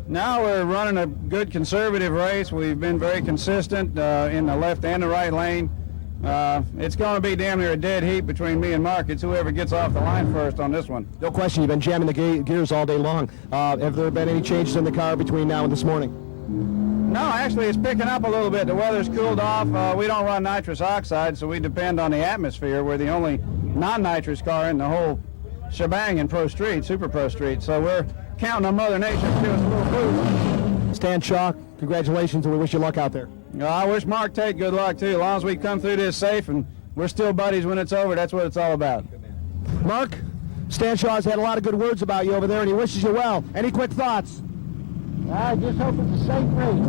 Now we're running a good conservative race. We've been very consistent in the left and the right lane. It's going to be damn near a dead heat between me and Mark. It's whoever gets off the line first on this one. No question. You've been jamming the gears all day long. Have there been any changes in the car between now and this morning? No, actually it's picking up a little bit. The weather's cooled off. We don't run nitrous oxide, so we depend on the atmosphere. We're the only non-nitrous car in the whole shebang in Pro Street, Super Pro Street. So we're counting on Mother Nature to give us a little boost. Stan Shaw, congratulations, and we wish you luck out there. I wish Mark Tate good luck, too. As long as we come through this safe and we're still buddies when it's over, that's what it's all about. Mark, Stan Shaw's had a lot of good words about you over there, and he wishes you well. Any quick thoughts? I just hope it's a safe race.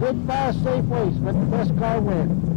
Good, fast, safe race. Let the best car win.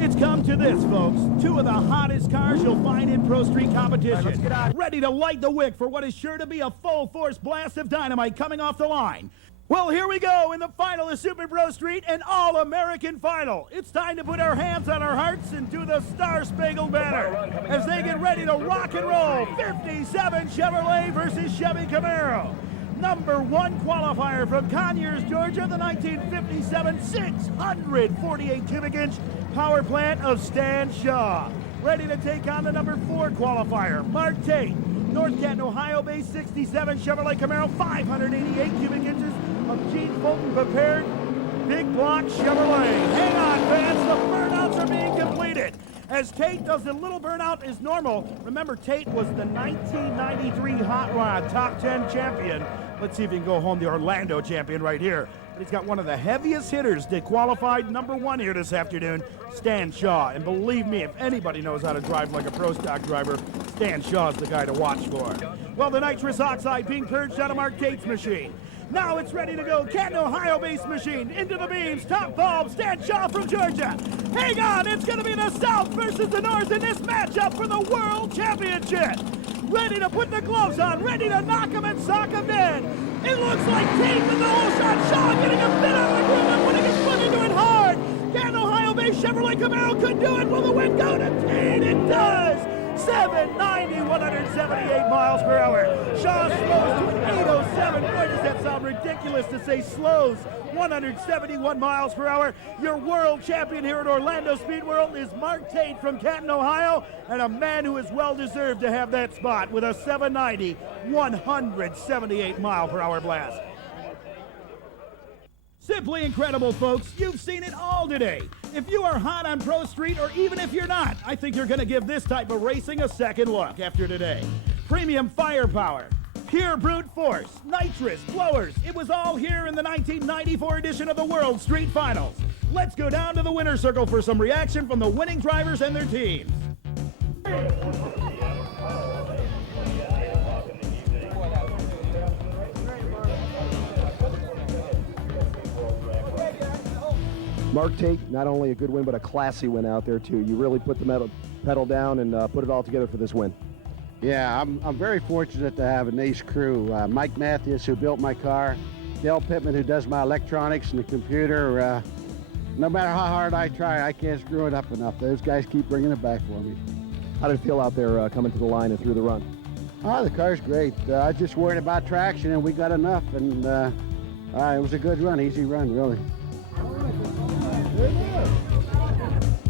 It's come to this, folks. Two of the hottest cars you'll find in Pro Street competition. All right, let's get out. Ready to light the wick for what is sure to be a full-force blast of dynamite coming off the line. Well, here we go in the final of Super Pro Street, an all-American final. It's time to put our hands on our hearts and do the Star-Spangled Banner as they get ready to rock and roll. 57 Chevrolet versus Chevy Camaro. Number one qualifier from Conyers, Georgia, the 1957 648 cubic inch power plant of Stan Shaw. Ready to take on the number 4 qualifier, Mark Tate. North Canton, Ohio-based 67 Chevrolet Camaro, 588 cubic inches of Gene Fulton prepared big block Chevrolet. Hang on, fans, the burnouts are being completed. As Tate does the little burnout as normal. Remember, Tate was the 1993 Hot Rod Top 10 champion. Let's see if he can go home the Orlando champion right here. But he's got one of the heaviest hitters that qualified number 1 here this afternoon, Stan Shaw. And believe me, if anybody knows how to drive like a pro stock driver, Stan Shaw's the guy to watch for. Well, the nitrous oxide being purged out of Mark Tate's machine. Now it's ready to go. Canton, Ohio-based machine into the beams. Top bulb, Stan Shaw from Georgia. Hang on, it's going to be the South versus the North in this matchup for the World Championship. Ready to put the gloves on, ready to knock him and sock him in. It looks like Tate with the whole shot. Shaw getting a bit out of the groove and putting his foot into it hard. Canton, Ohio-based Chevrolet Camaro could do it. Will the win go to Tate? It does. 790, 178 miles per hour. Shaw slows to an 807. Boy, does that sound ridiculous to say slows. 171 miles per hour. Your world champion here at Orlando Speed World is Mark Tate from Canton, Ohio, and a man who is well deserved to have that spot with a 790, 178 mile per hour blast. Simply incredible, folks. You've seen it all today. If you are hot on Pro Street, or even if you're not, I think you're going to give this type of racing a second look after today. Premium firepower, pure brute force, nitrous, blowers. It was all here in the 1994 edition of the World Street Finals. Let's go down to the winner's circle for some reaction from the winning drivers and their teams. Mark Tate, not only a good win, but a classy win out there, too. You really put the pedal down and put it all together for this win. Yeah, I'm very fortunate to have an ace crew. Mike Matthews, who built my car, Dale Pittman, who does my electronics and the computer. No matter how hard I try, I can't screw it up enough. Those guys keep bringing it back for me. How did it feel out there coming to the line and through the run? Oh, the car's great. I just worried about traction, and we got enough. And it was a good run, easy run, really.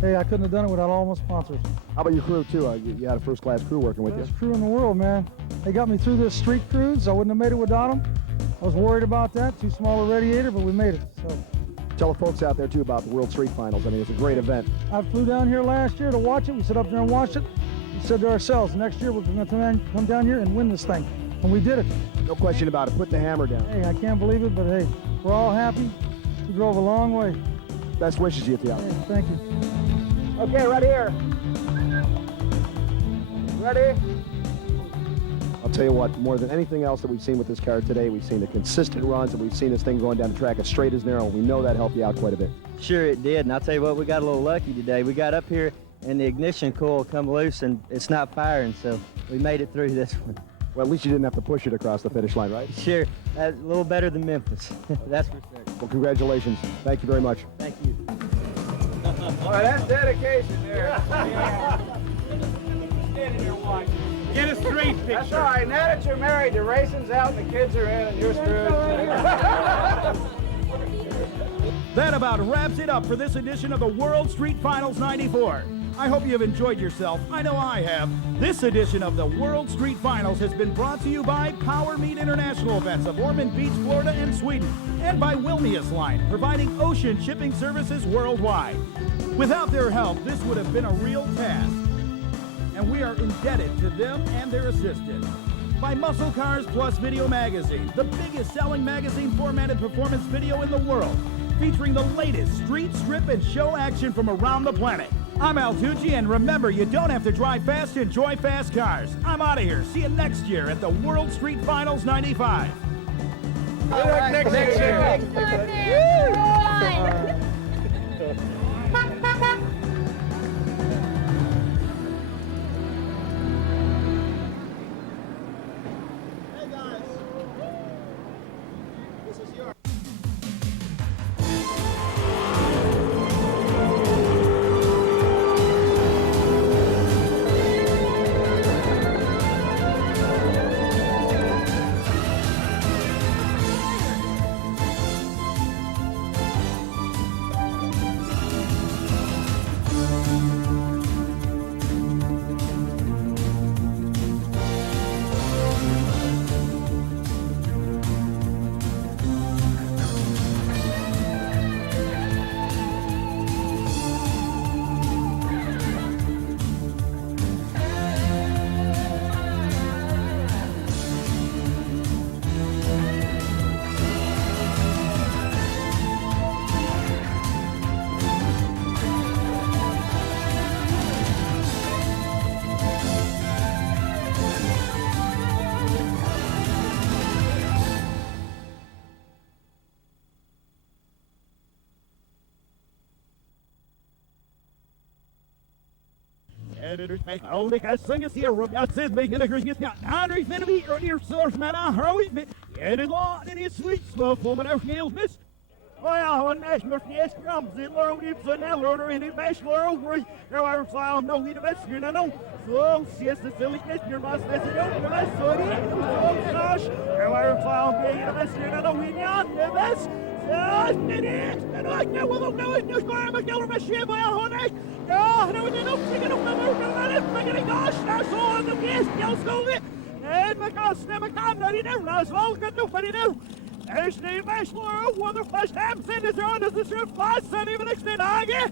Hey, I couldn't have done it without all my sponsors. How about your crew, too? You had a first-class crew working with you. Best crew in the world, man. They got me through this street cruise. I wouldn't have made it without them. I was worried about that. Too small a radiator, but we made it. So. Tell the folks out there, too, about the World Street Finals. I mean, it's a great event. I flew down here last year to watch it. We sat up there and watched it. We said to ourselves, next year we're going to come down here and win this thing. And we did it. No question about it. Put the hammer down. Hey, I can't believe it, but hey, we're all happy. We drove a long way. Best wishes to you, Theo. Hey, thank you. Okay, right here. Ready? I'll tell you what, more than anything else that we've seen with this car today, we've seen the consistent runs, and we've seen this thing going down the track as straight as narrow. We know that helped you out quite a bit. Sure it did, and I'll tell you what, we got a little lucky today. We got up here, and the ignition coil come loose, and it's not firing, so we made it through this one. Well, at least you didn't have to push it across the finish line, right? Sure, that's a little better than Memphis, that's for sure. Well, congratulations. Thank you very much. Thank you. Boy, that's dedication there. Standing there watching. Get a straight picture. That's all right. Now that you're married, the racing's out and the kids are in and you're screwed. That about wraps it up for this edition of the World Street Finals 94. I hope you have enjoyed yourself. I know I have. This edition of the World Street Finals has been brought to you by Power Meet International Events of Ormond Beach, Florida and Sweden, and by Wilmius Line, providing ocean shipping services worldwide. Without their help, this would have been a real task. and we are indebted to them and their assistants. By Muscle Cars Plus Video Magazine, the biggest selling magazine formatted performance video in the world, featuring the latest street, strip, and show action from around the planet. I'm Al Tucci, and remember, you don't have to drive fast to enjoy fast cars. I'm out of here. See you next year at the World Street Finals 95. Next year. Editors make all the guys sing us here. Robot says making a great gift. Henry Finneby, earlier source man, Harley Fit. And it's all in his sweet stuff, but our scales miss. Well, when National Fiesta comes in, Lord, it's an elder in the bachelor over. There are five no need of us here, no. So, yes, the silly Mr. Boss, that's it, over my sorry. So, gosh, there are five million of us here, no, we not the best. And I know, well, no, it's just where I'm a killer machine, well, honey. Ja, nu är det nog till att man är med det gosh, så on the guest, jag skulle. And my gosh, never come, that he never knows, well, good to put it in. There's the bachelor, one of the first time senders on as the ship flies, and even extend again.